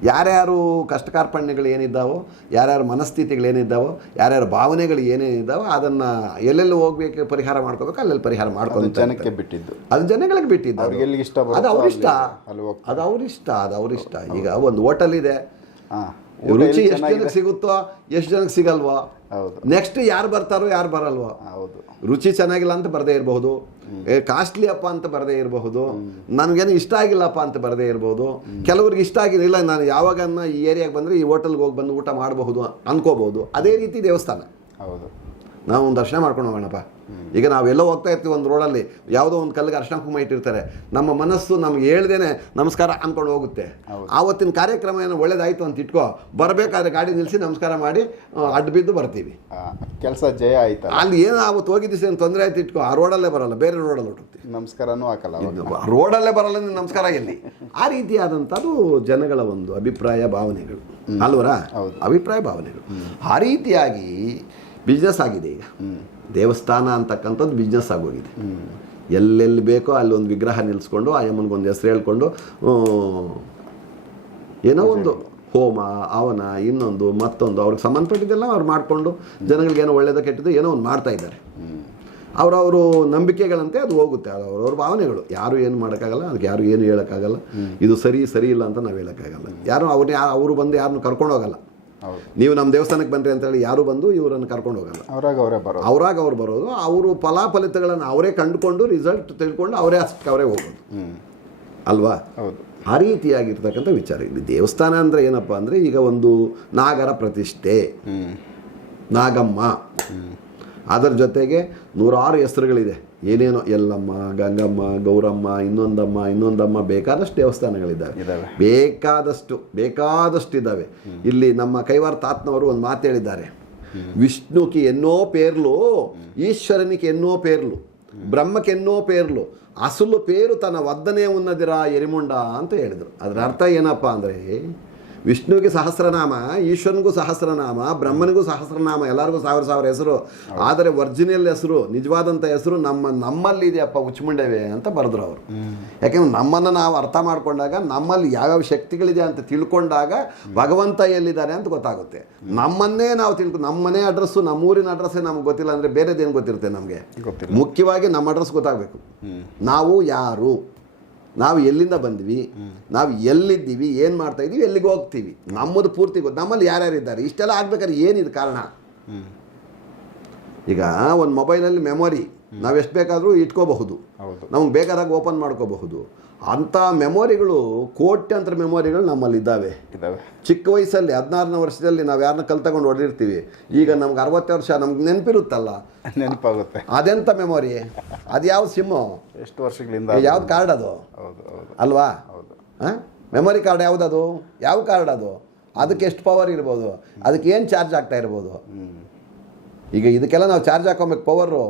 ಯಾರ್ಯಾರು ಕಷ್ಟ ಕಾರ್ಪಣ್ಯಗಳು ಏನಿದ್ದಾವೋ ಯಾರ್ಯಾರು ಮನಸ್ಥಿತಿಗಳು ಏನಿದ್ದಾವೋ ಯಾರ್ಯಾರು ಭಾವನೆಗಳು ಏನೇನಿದ್ದಾವೋ ಅದನ್ನು ಎಲ್ಲೆಲ್ಲಿ ಹೋಗ್ಬೇಕು ಪರಿಹಾರ ಮಾಡ್ಕೋಬೇಕು ಅಲ್ಲೆಲ್ಲಿ ಪರಿಹಾರ ಮಾಡ್ಕೊಂಡು ಜನಕ್ಕೆ ಬಿಟ್ಟಿದ್ದು. ಅದು ಜನಗಳಿಗೆ ಬಿಟ್ಟಿದ್ದು ಅದು. ಅವ್ರಿಷ್ಟ. ಅದು ಅವ್ರಿಷ್ಟ ಅದು ಅವ್ರಿಷ್ಟ ಈಗ ಒಂದು ಹೋಟೆಲ್ ಇದೆ. ರುಚಿ ಎಷ್ಟು ಜನಕ್ಕೆ ಸಿಗುತ್ತೋ ಎಷ್ಟು ಜನಕ್ಕೆ ಸಿಗಲ್ವೋ. ಹೌದು. ನೆಕ್ಸ್ಟ್ ಯಾರು ಬರ್ತಾರೋ ಯಾರು ಬರಲ್ವೋ. ಹೌದು. ರುಚಿ ಚೆನ್ನಾಗಿಲ್ಲ ಅಂತ ಬರದೇ ಇರಬಹುದು. ಕಾಸ್ಟ್ಲಿ ಅಪ್ಪ ಅಂತ ಬರದೇ ಇರಬಹುದು. ನನಗೇನು ಇಷ್ಟ ಆಗಿಲ್ಲಪ್ಪ ಅಂತ ಬರದೇ ಇರಬಹುದು. ಕೆಲವ್ರಿಗೆ ಇಷ್ಟ ಆಗಿರಲಿಲ್ಲ ನಾನು ಯಾವಾಗ ಈ ಏರಿಯಾಗೆ ಬಂದರೆ ಈ ಹೋಟೆಲ್ಗೆ ಹೋಗಿ ಬಂದು ಊಟ ಮಾಡಬಹುದು ಅನ್ಕೋಬಹುದು. ಅದೇ ರೀತಿ ದೇವಸ್ಥಾನ. ಹೌದು. ನಾವು ದರ್ಶನ ಮಾಡ್ಕೊಂಡು ಹೋಗೋಣಪ್ಪ. ಈಗ ನಾವೆಲ್ಲೋ ಹೋಗ್ತಾ ಇರ್ತೀವಿ ಒಂದು ರೋಡಲ್ಲಿ ಯಾವುದೋ ಒಂದು ಕಲ್ಲಿಗೆ ಅರ್ಶನ ಕುಂಕುಮ ಇಟ್ಟಿರ್ತಾರೆ. ನಮ್ಮ ಮನಸ್ಸು ನಮ್ಗೆ ಹೇಳ್ದೇನೆ ನಮಸ್ಕಾರ ಅಂದ್ಕೊಂಡು ಹೋಗುತ್ತೆ. ಆವತ್ತಿನ ಕಾರ್ಯಕ್ರಮ ಏನೋ ಒಳ್ಳೇದಾಯ್ತು ಅಂತ ಇಟ್ಕೋ ಬರಬೇಕಾದ್ರೆ ಗಾಡಿ ನಿಲ್ಲಿಸಿ ನಮಸ್ಕಾರ ಮಾಡಿ ಅಡ್ಡ ಬಿದ್ದು ಬರ್ತೀವಿ. ಕೆಲಸ ಜಯ ಆಯ್ತು ಅಲ್ಲಿ ಏನು ಆವತ್ತು ಹೋಗಿದ್ದಿಸಿ ಏನು ತೊಂದರೆ ಆಯ್ತು ಇಟ್ಕೋ ಆ ರೋಡಲ್ಲೇ ಬರಲ್ಲ ಬೇರೆ ರೋಡಲ್ಲಿ ಹೊರಟುತ್ತೆ ನಮಸ್ಕಾರನೂ ಹಾಕಲ್ಲ. ರೋಡಲ್ಲೇ ಬರಲ್ಲ ನಮಸ್ಕಾರ ಎಲ್ಲಿ? ಆ ರೀತಿಯಾದಂಥದ್ದು ಜನಗಳ ಒಂದು ಅಭಿಪ್ರಾಯ ಭಾವನೆಗಳು. ಅಲ್ವರ? ಹೌದು. ಅಭಿಪ್ರಾಯ ಭಾವನೆಗಳು. ಆ ರೀತಿಯಾಗಿ ಬಿಸ್ನೆಸ್ ಆಗಿದೆ ಈಗ. ದೇವಸ್ಥಾನ ಅಂತಕ್ಕಂಥದ್ದು ಬಿಸ್ನೆಸ್ ಆಗೋಗಿದೆ. ಎಲ್ಲೆಲ್ಲಿ ಬೇಕೋ ಅಲ್ಲಿ ಒಂದು ವಿಗ್ರಹ ನಿಲ್ಲಿಸ್ಕೊಂಡು ಆ ಯಮ್ಮನಿಗೊಂದು ಹೆಸರು ಹೇಳ್ಕೊಂಡು ಏನೋ ಒಂದು ಹೋಮ ಅವನ ಇನ್ನೊಂದು ಮತ್ತೊಂದು ಅವ್ರಿಗೆ ಸಂಬಂಧಪಟ್ಟಿದ್ದೆಲ್ಲ ಅವ್ರು ಮಾಡಿಕೊಂಡು ಜನಗಳಿಗೆ ಏನೋ ಒಳ್ಳೇದೋ ಕೆಟ್ಟದ್ದು ಏನೋ ಒಂದು ಮಾಡ್ತಾ ಇದ್ದಾರೆ. ಅವರವರು ನಂಬಿಕೆಗಳಂತೆ ಅದು ಹೋಗುತ್ತೆ ಅದು ಅವ್ರವ್ರ ಭಾವನೆಗಳು. ಯಾರು ಏನು ಮಾಡೋಕ್ಕಾಗಲ್ಲ ಅದಕ್ಕೆ ಯಾರು ಏನು ಹೇಳೋಕ್ಕಾಗಲ್ಲ. ಇದು ಸರಿ ಸರಿ ಇಲ್ಲ ಅಂತ ನಾವು ಹೇಳೋಕ್ಕಾಗಲ್ಲ. ಯಾರು ಅವ್ರನ್ನ ಯಾರು ಅವರು ಬಂದು ಯಾರನ್ನು ಕರ್ಕೊಂಡು ಹೋಗಲ್ಲ. ನೀವು ನಮ್ಮ ದೇವಸ್ಥಾನಕ್ಕೆ ಬನ್ರಿ ಅಂತೇಳಿ ಯಾರು ಬಂದು ಇವರನ್ನು ಕರ್ಕೊಂಡು ಹೋಗಲ್ಲ. ಅವ್ರಾಗ ಅವರೇ ಬರೋದು. ಅವರಾಗ ಅವ್ರು ಬರೋದು. ಅವರು ಫಲಾಫಲಿತಗಳನ್ನು ಅವರೇ ಕಂಡುಕೊಂಡು ರಿಸಲ್ಟ್ ತಿಳ್ಕೊಂಡು ಅವರೇ ಅಷ್ಟಕ್ಕೆ ಅವರೇ ಹೋಗೋದು. ಅಲ್ವಾ? ಹೌದು. ಆ ರೀತಿಯಾಗಿರ್ತಕ್ಕಂಥ ವಿಚಾರ. ಇಲ್ಲಿ ದೇವಸ್ಥಾನ ಅಂದರೆ ಏನಪ್ಪ ಅಂದರೆ ಈಗ ಒಂದು ನಾಗರ ಪ್ರತಿಷ್ಠೆ. ನಾಗಮ್ಮ. ಅದರ ಜೊತೆಗೆ ನೂರಾರು ಹೆಸರುಗಳಿದೆ. ಏನೇನೋ ಎಲ್ಲಮ್ಮ ಗಂಗಮ್ಮ ಗೌರಮ್ಮ ಇನ್ನೊಂದಮ್ಮ ಇನ್ನೊಂದಮ್ಮ ಬೇಕಾದಷ್ಟು ದೇವಸ್ಥಾನಗಳಿದ್ದಾವೆ. ಬೇಕಾದಷ್ಟು ಬೇಕಾದಷ್ಟು ಇದ್ದಾವೆ. ಇಲ್ಲಿ ನಮ್ಮ ಕೈವಾರ ತಾತ್ನವರು ಒಂದು ಮಾತು ಹೇಳಿದ್ದಾರೆ. ವಿಷ್ಣುಕಿ ಎನ್ನೋ ಪೇರ್ಲು ಈಶ್ವರನಿಗೆ ಎನ್ನೋ ಪೇರ್ಲು ಬ್ರಹ್ಮಕ್ಕೆನ್ನೋ ಪೇರ್ಲು ಅಸಲು ಪೇರು ತನ್ನ ವದ್ದನೇ ಉನ್ನದಿರ ಎರಿಮುಂಡ ಅಂತ ಹೇಳಿದರು. ಅದರ ಅರ್ಥ ಏನಪ್ಪಾ ಅಂದರೆ ವಿಷ್ಣುವಿಗೆ ಸಹಸ್ರನಾಮ ಈಶ್ವರನಿಗೂ ಸಹಸ್ರನಾಮ ಬ್ರಹ್ಮನಿಗೂ ಸಹಸ್ರನಾಮ ಎಲ್ಲರಿಗೂ ಸಾವಿರ ಸಾವಿರ ಹೆಸರು. ಆದರೆ ಒರಿಜಿನಲ್ ಹೆಸರು ನಿಜವಾದಂಥ ಹೆಸರು ನಮ್ಮ ನಮ್ಮಲ್ಲಿ ಇದೆಯಪ್ಪ ಉಚ್ಚುಮುಂಡವೆ ಅಂತ ಬರೆದ್ರು ಅವರು. ಯಾಕೆಂದ್ರೆ ನಮ್ಮನ್ನು ನಾವು ಅರ್ಥ ಮಾಡಿಕೊಂಡಾಗ ನಮ್ಮಲ್ಲಿ ಯಾವ್ಯಾವ ಶಕ್ತಿಗಳಿದೆ ಅಂತ ತಿಳ್ಕೊಂಡಾಗ ಭಗವಂತ ಎಲ್ಲಿದ್ದಾರೆ ಅಂತ ಗೊತ್ತಾಗುತ್ತೆ. ನಮ್ಮನ್ನೇ ನಾವು ತಿಳ್ಕೊ ನಮ್ಮನೆ ಅಡ್ರೆಸ್ಸು ನಮ್ಮೂರಿನ ಅಡ್ರೆಸ್ಸೇ ನಮ್ಗೆ ಗೊತ್ತಿಲ್ಲ ಅಂದರೆ ಬೇರೆದೇನು ಗೊತ್ತಿರುತ್ತೆ ನಮಗೆ? ಮುಖ್ಯವಾಗಿ ನಮ್ಮ ಅಡ್ರೆಸ್ ಗೊತ್ತಾಗಬೇಕು. ನಾವು ಯಾರು? ನಾವು ಎಲ್ಲಿಂದ ಬಂದ್ವಿ? ನಾವು ಎಲ್ಲಿದ್ದೀವಿ? ಏನು ಮಾಡ್ತಾ ಇದ್ದೀವಿ? ಎಲ್ಲಿಗೆ ಹೋಗ್ತೀವಿ? ನಮ್ಮದು ಪೂರ್ತಿ ಗೊತ್ತು ನಮ್ಮಲ್ಲಿ ಯಾರ್ಯಾರು ಇದ್ದಾರೆ? ಇಷ್ಟೆಲ್ಲ ಆಗ್ಬೇಕಾದ್ರೆ ಏನಿದು ಕಾರಣ? ಈಗ ಒಂದು ಮೊಬೈಲಲ್ಲಿ ಮೆಮೊರಿ ನಾವು ಎಷ್ಟು ಬೇಕಾದರೂ ಇಟ್ಕೋಬಹುದು. ಹೌದು. ನಮ್ಗೆ ಬೇಕಾದಾಗ ಓಪನ್ ಮಾಡ್ಕೋಬಹುದು. ಅಂಥ ಮೆಮೊರಿಗಳು ಕೋಟ್ಯಂತರ ಮೆಮೊರಿಗಳು ನಮ್ಮಲ್ಲಿ ಇದ್ದಾವೆ. ಚಿಕ್ಕ ವಯಸ್ಸಲ್ಲಿ ಹದಿನಾರನೇ ವರ್ಷದಲ್ಲಿ ನಾವು ಯಾರನ್ನ ಕಲ್ ತಗೊಂಡು ಹೊಡೆದಿರ್ತೀವಿ ಈಗ ನಮ್ಗೆ ಅರವತ್ತು ವರ್ಷ ನಮ್ಗೆ ನೆನಪಿರುತ್ತಲ್ಲ? ನೆನಪಾಗುತ್ತೆ. ಅದೆಂಥ ಮೆಮೊರಿ? ಅದು ಯಾವ ಸಿಮ್ಮು ಎಷ್ಟು ವರ್ಷಗಳಿಂದ ಯಾವ್ದು ಕಾರ್ಡ್ ಅದು? ಹೌದು ಹೌದು. ಅಲ್ವಾ? ಹೌದು. ಮೆಮೊರಿ ಕಾರ್ಡ್ ಯಾವುದದು? ಯಾವ ಕಾರ್ಡ್ ಅದು? ಅದಕ್ಕೆ ಎಷ್ಟು ಪವರ್ ಇರ್ಬೋದು? ಅದಕ್ಕೆ ಏನು ಚಾರ್ಜ್ ಆಗ್ತಾ ಇರ್ಬೋದು? ಈಗ ಇದಕ್ಕೆಲ್ಲ ನಾವು ಚಾರ್ಜ್ ಹಾಕೊಬೇಕು ಪವರು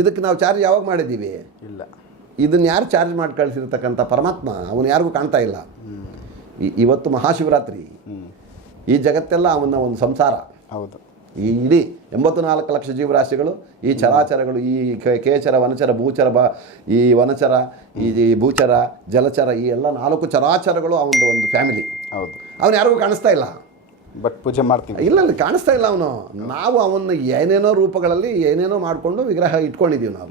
ಇದಕ್ಕೆ ನಾವು ಚಾರ್ಜ್ ಯಾವಾಗ ಮಾಡಿದ್ದೀವಿ? ಇಲ್ಲ. ಇದನ್ನು ಯಾರು ಚಾರ್ಜ್ ಮಾಡಿ ಕಳಿಸಿರ್ತಕ್ಕಂಥ ಪರಮಾತ್ಮ? ಅವನು ಯಾರಿಗೂ ಕಾಣ್ತಾ ಇಲ್ಲ. ಇವತ್ತು ಮಹಾಶಿವರಾತ್ರಿ. ಈ ಜಗತ್ತೆಲ್ಲ ಅವನ ಒಂದು ಸಂಸಾರ. ಹೌದು. ಈ ಇಡೀ ಎಂಬತ್ತು ನಾಲ್ಕು ಲಕ್ಷ ಜೀವರಾಶಿಗಳು ಈ ಚರಾಚರಗಳು ಈ ಕ- ಕೇಚರ ವನಚರ ಭೂಚರ ಬ ಈ ವನಚರ ಈ ಈ ಭೂಚರ ಜಲಚರ ಈ ಎಲ್ಲ ನಾಲ್ಕು ಚರಾಚರಗಳು ಅವನದು ಒಂದು ಫ್ಯಾಮಿಲಿ ಹೌದು. ಅವನು ಯಾರಿಗೂ ಕಾಣಿಸ್ತಾ ಇಲ್ಲ. ಬಟ್ ಪೂಜೆ ಮಾಡ್ತೀವಿ ಇಲ್ಲ ಇಲ್ಲ ಕಾಣಿಸ್ತಾ ಇಲ್ಲ ಅವನು. ನಾವು ಅವನ್ನ ಏನೇನೋ ರೂಪಗಳಲ್ಲಿ ಏನೇನೋ ಮಾಡಿಕೊಂಡು ವಿಗ್ರಹ ಇಟ್ಕೊಂಡಿದ್ದೀವಿ ನಾವು.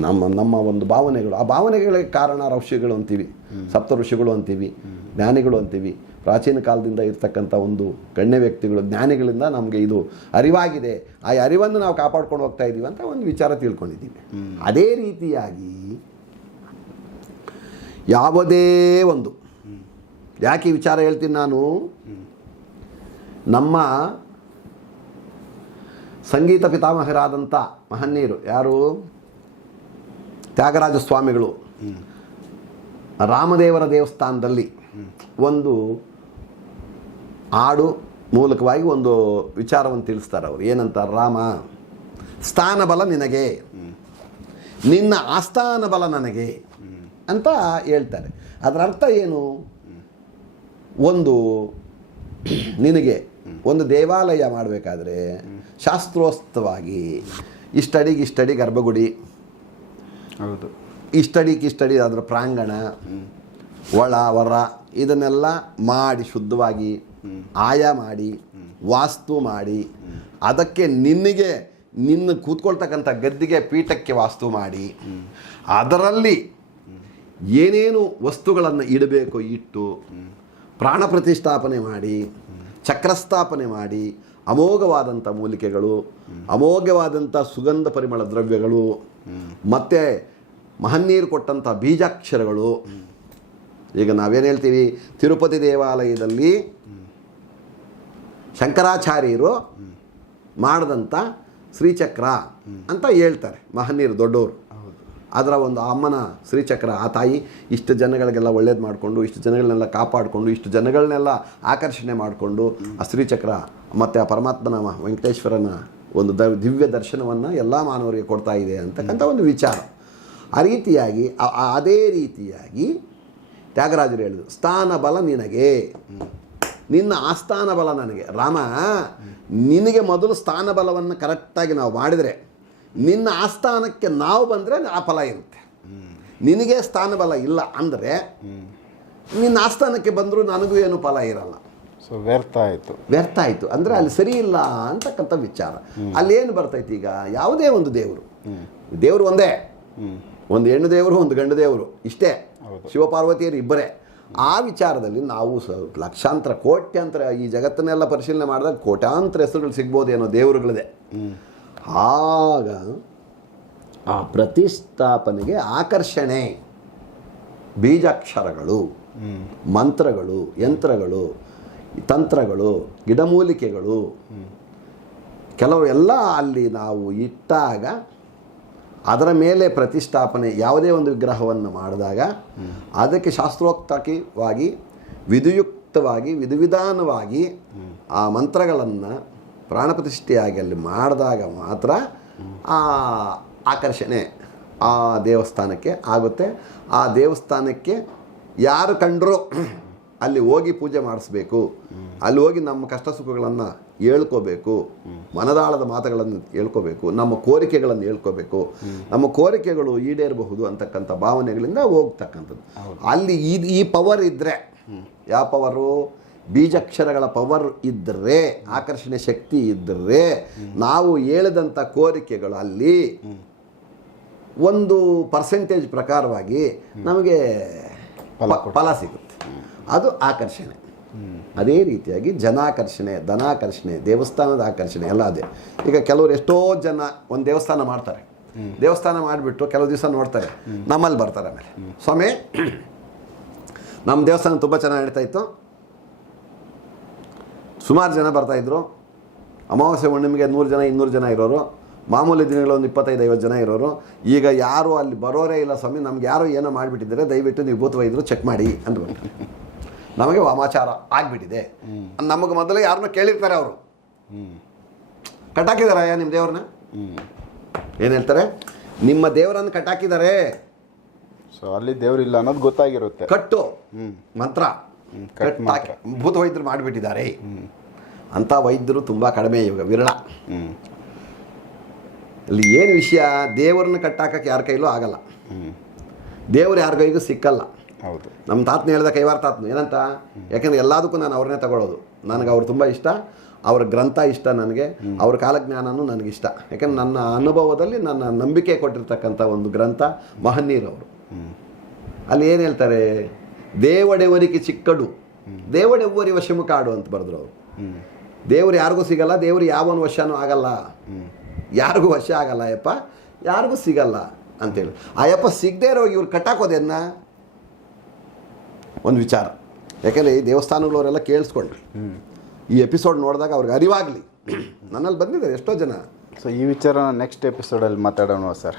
ನಮ್ಮ ನಮ್ಮ ಒಂದು ಭಾವನೆಗಳು. ಆ ಭಾವನೆಗಳಿಗೆ ಕಾರಣ ಋಷಿಗಳು ಅಂತೀವಿ. ಸಪ್ತ ಋಷಿಗಳು ಅಂತೀವಿ. ಜ್ಞಾನಿಗಳು ಅಂತೀವಿ. ಪ್ರಾಚೀನ ಕಾಲದಿಂದ ಇರ್ತಕ್ಕಂಥ ಒಂದು ಗಣ್ಯ ವ್ಯಕ್ತಿಗಳು ಜ್ಞಾನಿಗಳಿಂದ ನಮಗೆ ಇದು ಅರಿವಾಗಿದೆ. ಆ ಅರಿವನ್ನು ನಾವು ಕಾಪಾಡ್ಕೊಂಡು ಹೋಗ್ತಾ ಇದ್ದೀವಿ ಅಂತ ಒಂದು ವಿಚಾರ ತಿಳ್ಕೊಂಡಿದ್ದೀವಿ. ಅದೇ ರೀತಿಯಾಗಿ ಯಾವುದೇ ಒಂದು ಯಾಕೆ ಈ ವಿಚಾರ ಹೇಳ್ತೀನಿ ನಾನು? ನಮ್ಮ ಸಂಗೀತ ಪಿತಾಮಹರಾದಂಥ ಮಹನೀಯರು ಯಾರು? ತ್ಯಾಗರಾಜ ಸ್ವಾಮಿಗಳು. ರಾಮದೇವರ ದೇವಸ್ಥಾನದಲ್ಲಿ ಒಂದು ಹಾಡು ಮೂಲಕವಾಗಿ ಒಂದು ವಿಚಾರವನ್ನು ತಿಳಿಸ್ತಾರೆ ಅವರು. ಏನಂತ ರಾಮ ಸ್ಥಾನ ಬಲ ನಿನಗೆ. ನಿನ್ನ ಆಸ್ಥಾನ ಬಲ ನನಗೆ ಅಂತ ಹೇಳ್ತಾರೆ. ಅದರ ಅರ್ಥ ಏನು? ಒಂದು ನಿನಗೆ ಒಂದು ದೇವಾಲಯ ಮಾಡಬೇಕಾದ್ರೆ ಶಾಸ್ತ್ರೋಸ್ತವಾಗಿ ಇಷ್ಟಡಿಗೆ ಇಷ್ಟಡಿ ಗರ್ಭಗುಡಿ ಹೌದು. ಇಷ್ಟಡಿ ಕಿಷ್ಟಡಿ ಅದರ ಪ್ರಾಂಗಣ ಒಳ ಹೊರ ಇದನ್ನೆಲ್ಲ ಮಾಡಿ ಶುದ್ಧವಾಗಿ ಆಯ ಮಾಡಿ, ವಾಸ್ತು ಮಾಡಿ, ಅದಕ್ಕೆ ನಿನಗೆ ನಿನ್ನ ಕೂತ್ಕೊಳ್ತಕ್ಕಂಥ ಗದ್ದಿಗೆ ಪೀಠಕ್ಕೆ ವಾಸ್ತು ಮಾಡಿ, ಅದರಲ್ಲಿ ಏನೇನು ವಸ್ತುಗಳನ್ನು ಇಡಬೇಕು ಇಟ್ಟು, ಪ್ರಾಣ ಪ್ರತಿಷ್ಠಾಪನೆ ಮಾಡಿ, ಚಕ್ರಸ್ಥಾಪನೆ ಮಾಡಿ, ಅಮೋಘವಾದಂಥ ಮೂಲಿಕೆಗಳು, ಅಮೋಘವಾದಂಥ ಸುಗಂಧ ಪರಿಮಳ ದ್ರವ್ಯಗಳು, ಮತ್ತು ಮಹನ್ನೀರು ಕೊಟ್ಟಂಥ ಬೀಜಾಕ್ಷರಗಳು. ಈಗ ನಾವೇನು ಹೇಳ್ತೀವಿ? ತಿರುಪತಿ ದೇವಾಲಯದಲ್ಲಿ ಶಂಕರಾಚಾರ್ಯರು ಮಾಡಿದಂಥ ಶ್ರೀಚಕ್ರ ಅಂತ ಹೇಳ್ತಾರೆ ಮಹನೀರು ದೊಡ್ಡವರು. ಅದರ ಒಂದು ಅಮ್ಮನ ಶ್ರೀಚಕ್ರ, ಆ ತಾಯಿ ಇಷ್ಟು ಜನಗಳಿಗೆಲ್ಲ ಒಳ್ಳೇದು ಮಾಡಿಕೊಂಡು, ಇಷ್ಟು ಜನಗಳನ್ನೆಲ್ಲ ಕಾಪಾಡಿಕೊಂಡು, ಇಷ್ಟು ಜನಗಳನ್ನೆಲ್ಲ ಆಕರ್ಷಣೆ ಮಾಡಿಕೊಂಡು ಆ ಶ್ರೀಚಕ್ರ ಮತ್ತು ಆ ಪರಮಾತ್ಮನ ವೆಂಕಟೇಶ್ವರನ ಒಂದು ದ ದಿವ್ಯ ದರ್ಶನವನ್ನು ಎಲ್ಲ ಮಾನವರಿಗೆ ಕೊಡ್ತಾ ಇದೆ ಅಂತಕ್ಕಂಥ ಒಂದು ವಿಚಾರ. ಆ ರೀತಿಯಾಗಿ ಅದೇ ರೀತಿಯಾಗಿ ತ್ಯಾಗರಾಜರು ಹೇಳಿದರು ಸ್ಥಾನ ಬಲ ನಿನಗೆ. ನಿನ್ನ ಆಸ್ಥಾನ ಬಲ ನನಗೆ. ರಾಮ ನಿನಗೆ ಮೊದಲು ಸ್ಥಾನ ಬಲವನ್ನು ಕರೆಕ್ಟಾಗಿ ನಾವು ಮಾಡಿದರೆ ನಿನ್ನ ಆಸ್ಥಾನಕ್ಕೆ ನಾವು ಬಂದರೆ ಆ ಫಲ ಇರುತ್ತೆ. ನಿನಗೆ ಸ್ಥಾನ ಬಲ ಇಲ್ಲ ಅಂದರೆ ನಿನ್ನ ಆಸ್ಥಾನಕ್ಕೆ ಬಂದರೂ ನನಗೂ ಏನು ಫಲ ಇರಲ್ಲ. ಸೊ ವ್ಯರ್ಥ ಆಯಿತು. ವ್ಯರ್ಥ ಆಯಿತು. ಅಂದರೆ ಅಲ್ಲಿ ಸರಿ ಇಲ್ಲ ಅಂತಕ್ಕಂಥ ವಿಚಾರ. ಅಲ್ಲಿ ಏನು ಬರ್ತೈತಿ ಈಗ? ಯಾವುದೇ ಒಂದು ದೇವರು. ದೇವರು ಒಂದೇ. ಒಂದು ಹೆಣ್ಣು ದೇವರು ಒಂದು ಗಂಡು ದೇವರು. ಇಷ್ಟೇ. ಶಿವಪಾರ್ವತಿಯರು ಇಬ್ಬರೇ. ಆ ವಿಚಾರದಲ್ಲಿ ನಾವು ಸ ಲಕ್ಷಾಂತರ, ಕೋಟ್ಯಂತರ ಈ ಜಗತ್ತನ್ನೆಲ್ಲ ಪರಿಶೀಲನೆ ಮಾಡಿದಾಗ ಕೋಟ್ಯಾಂತರ ಹೆಸರುಗಳು ಸಿಗ್ಬೋದೇನೋ ದೇವರುಗಳಿದೆ. ಆಗ ಆ ಪ್ರತಿಷ್ಠಾಪನೆಗೆ ಆಕರ್ಷಣೆ, ಬೀಜಾಕ್ಷರಗಳು, ಮಂತ್ರಗಳು, ಯಂತ್ರಗಳು, ತಂತ್ರಗಳು, ಗಿಡಮೂಲಿಕೆಗಳು, ಕೆಲವು ಎಲ್ಲ ಅಲ್ಲಿ ನಾವು ಇಟ್ಟಾಗ ಅದರ ಮೇಲೆ ಪ್ರತಿಷ್ಠಾಪನೆ ಯಾವುದೇ ಒಂದು ವಿಗ್ರಹವನ್ನು ಮಾಡಿದಾಗ ಅದಕ್ಕೆ ಶಾಸ್ತ್ರೋಕ್ತವಾಗಿ, ವಿಧಿಯುಕ್ತವಾಗಿ, ವಿಧಿವಿಧಾನವಾಗಿ ಆ ಮಂತ್ರಗಳನ್ನು ಪ್ರಾಣಪ್ರತಿಷ್ಠೆಯಾಗಿ ಅಲ್ಲಿ ಮಾಡಿದಾಗ ಮಾತ್ರ ಆ ಆಕರ್ಷಣೆ ಆ ದೇವಸ್ಥಾನಕ್ಕೆ ಆಗುತ್ತೆ. ಆ ದೇವಸ್ಥಾನಕ್ಕೆ ಯಾರು ಕಂಡರೂ ಅಲ್ಲಿ ಹೋಗಿ ಪೂಜೆ ಮಾಡಿಸ್ಬೇಕು. ಅಲ್ಲಿ ಹೋಗಿ ನಮ್ಮ ಕಷ್ಟ ಸುಖಗಳನ್ನು ಹೇಳ್ಕೋಬೇಕು. ಮನದಾಳದ ಮಾತುಗಳನ್ನು ಹೇಳ್ಕೋಬೇಕು. ನಮ್ಮ ಕೋರಿಕೆಗಳನ್ನು ಹೇಳ್ಕೋಬೇಕು. ನಮ್ಮ ಕೋರಿಕೆಗಳು ಈಡೇರಬಹುದು ಅಂತಕ್ಕಂಥ ಭಾವನೆಗಳಿಂದ ಹೋಗ್ತಕ್ಕಂಥದ್ದು. ಅಲ್ಲಿ ಈ ಈ ಪವರ್ ಇದ್ದರೆ ಯಾವ ಪವರು ಬೀಜಕ್ಷರಗಳ ಪವರ್ ಇದ್ದರೆ ಆಕರ್ಷಣೆ ಶಕ್ತಿ ಇದ್ದರೆ ನಾವು ಹೇಳಿದಂಥ ಕೋರಿಕೆಗಳು ಅಲ್ಲಿ ಒಂದು ಪರ್ಸೆಂಟೇಜ್ ಪ್ರಕಾರವಾಗಿ ನಮಗೆ ಫಲ ಸಿಗುತ್ತೆ. ಅದು ಆಕರ್ಷಣೆ. ಅದೇ ರೀತಿಯಾಗಿ ಜನಾಕರ್ಷಣೆ ಧನಾಕರ್ಷಣೆ ದೇವಸ್ಥಾನದ ಆಕರ್ಷಣೆ ಎಲ್ಲ ಅದೇ. ಈಗ ಕೆಲವರು ಎಷ್ಟೋ ಜನ ಒಂದು ದೇವಸ್ಥಾನ ಮಾಡ್ತಾರೆ. ದೇವಸ್ಥಾನ ಮಾಡಿಬಿಟ್ಟು ಕೆಲವು ದಿವಸ ನೋಡ್ತಾರೆ. ನಮ್ಮಲ್ಲಿ ಬರ್ತಾರೆ ಆಮೇಲೆ. ಸ್ವಾಮಿ ನಮ್ಮ ದೇವಸ್ಥಾನ ತುಂಬ ಚೆನ್ನಾಗಿ ನಡೀತಾ ಇತ್ತು. ಸುಮಾರು ಜನ ಬರ್ತಾಯಿದ್ರು ಅಮಾವಾಸ್ಯೆ ಹುಣ್ಣಿಮೆಗೆ ನೂರು ಜನ, ಇನ್ನೂರು ಜನ ಇರೋರು. ಮಾಮೂಲಿ ದಿನಗಳು ಒಂದು ಇಪ್ಪತ್ತೈದು, ಐವತ್ತು ಜನ ಇರೋರು. ಈಗ ಯಾರು ಅಲ್ಲಿ ಬರೋರೇ ಇಲ್ಲ ಸ್ವಾಮಿ. ನಮ್ಗೆ ಯಾರು ಏನೋ ಮಾಡಿಬಿಟ್ಟಿದ್ದಾರೆ. ದಯವಿಟ್ಟು ನೀವು ಭೂತ ವೈದ್ಯರು ಚೆಕ್ ಮಾಡಿ ಅಂದ್ಬಿಟ್ಟು ನಮಗೆ ವಾಮಾಚಾರ ಆಗಿಬಿಟ್ಟಿದೆ. ನಮಗೆ ಮೊದಲು ಯಾರನ್ನೂ ಕೇಳಿರ್ತಾರೆ ಅವರು. ಕಟ್ಟಾಕಿದಾರಯ್ಯ ನಿಮ್ಮ ದೇವ್ರನ್ನ? ಏನು ಹೇಳ್ತಾರೆ? ನಿಮ್ಮ ದೇವರನ್ನು ಕಟ್ಟಾಕಿದ್ದಾರೆ ಸೊ ಅಲ್ಲಿ ದೇವರಿಲ್ಲ ಅನ್ನೋದು ಗೊತ್ತಾಗಿರುತ್ತೆ. ಕಟ್ಟು ಮಂತ್ರ. ಭೂತ ವೈದ್ಯರು ಮಾಡಿಬಿಟ್ಟಿದ್ದಾರೆ. ಅಂಥ ವೈದ್ಯರು ತುಂಬ ಕಡಿಮೆ ಇವಾಗ ವಿರಳ. ಇಲ್ಲಿ ಏನು ವಿಷಯ? ದೇವರನ್ನ ಕಟ್ಟಾಕಕ್ಕೆ ಯಾರ ಕೈಲೂ ಆಗಲ್ಲ. ದೇವರು ಯಾರ ಕೈಗೂ ಸಿಕ್ಕಲ್ಲ. ಹೌದು. ನಮ್ಮ ತಾತನ ಹೇಳಿದ ಕೈವಾರ ತಾತನು ಏನಂತ? ಯಾಕಂದ್ರೆ ಎಲ್ಲದಕ್ಕೂ ನಾನು ಅವ್ರನ್ನೇ ತಗೊಳ್ಳೋದು. ನನಗೆ ಅವ್ರು ತುಂಬ ಇಷ್ಟ ಅವ್ರ ಗ್ರಂಥ ಇಷ್ಟ ನನಗೆ ಅವ್ರ ಕಾಲಜ್ಞಾನನೂ ನನಗಿಷ್ಟ ಯಾಕಂದ್ರೆ ನನ್ನ ಅನುಭವದಲ್ಲಿ ನನ್ನ ನಂಬಿಕೆ ಕೊಟ್ಟಿರ್ತಕ್ಕಂಥ ಒಂದು ಗ್ರಂಥ ಮಹನೀರವರು ಅಲ್ಲಿ ಏನು ಹೇಳ್ತಾರೆ? ದೇವಡೆವರಿಗೆ ಚಿಕ್ಕಡು ದೇವಡೆವ್ವರಿ ವಶಮು ಕಾಡು ಅಂತ ಬರೆದ್ರು ಅವರು. ದೇವರು ದೇವ್ರು ಯಾರಿಗೂ ಸಿಗಲ್ಲ ದೇವರು ಯಾವನ ವಶನೂ ಆಗಲ್ಲ. ಯಾರಿಗೂ ವಶ ಆಗಲ್ಲ ಅಯ್ಯಪ್ಪ ಯಾರಿಗೂ ಸಿಗಲ್ಲ ಅಂತೇಳಿ ಅಯ್ಯಪ್ಪ ಸಿಗದೇ ಇರೋ ಇವ್ರು ಕಟ್ಟಾಕೋದೇನ್ನ ಒಂದು ವಿಚಾರ. ಯಾಕೆಂದರೆ ಈ ದೇವಸ್ಥಾನಗಳವರೆಲ್ಲ ಕೇಳಿಸ್ಕೊಂಡ್ರಿ. ಈ ಎಪಿಸೋಡ್ ನೋಡಿದಾಗ ಅವ್ರಿಗೆ ಅರಿವಾಗಲಿ. ನನ್ನಲ್ಲಿ ಬಂದಿದ್ದಾರೆ ಎಷ್ಟೋ ಜನ. ಸೊ ಈ ವಿಚಾರನ ನೆಕ್ಸ್ಟ್ ಎಪಿಸೋಡಲ್ಲಿ ಮಾತಾಡೋಣ ಸರ್.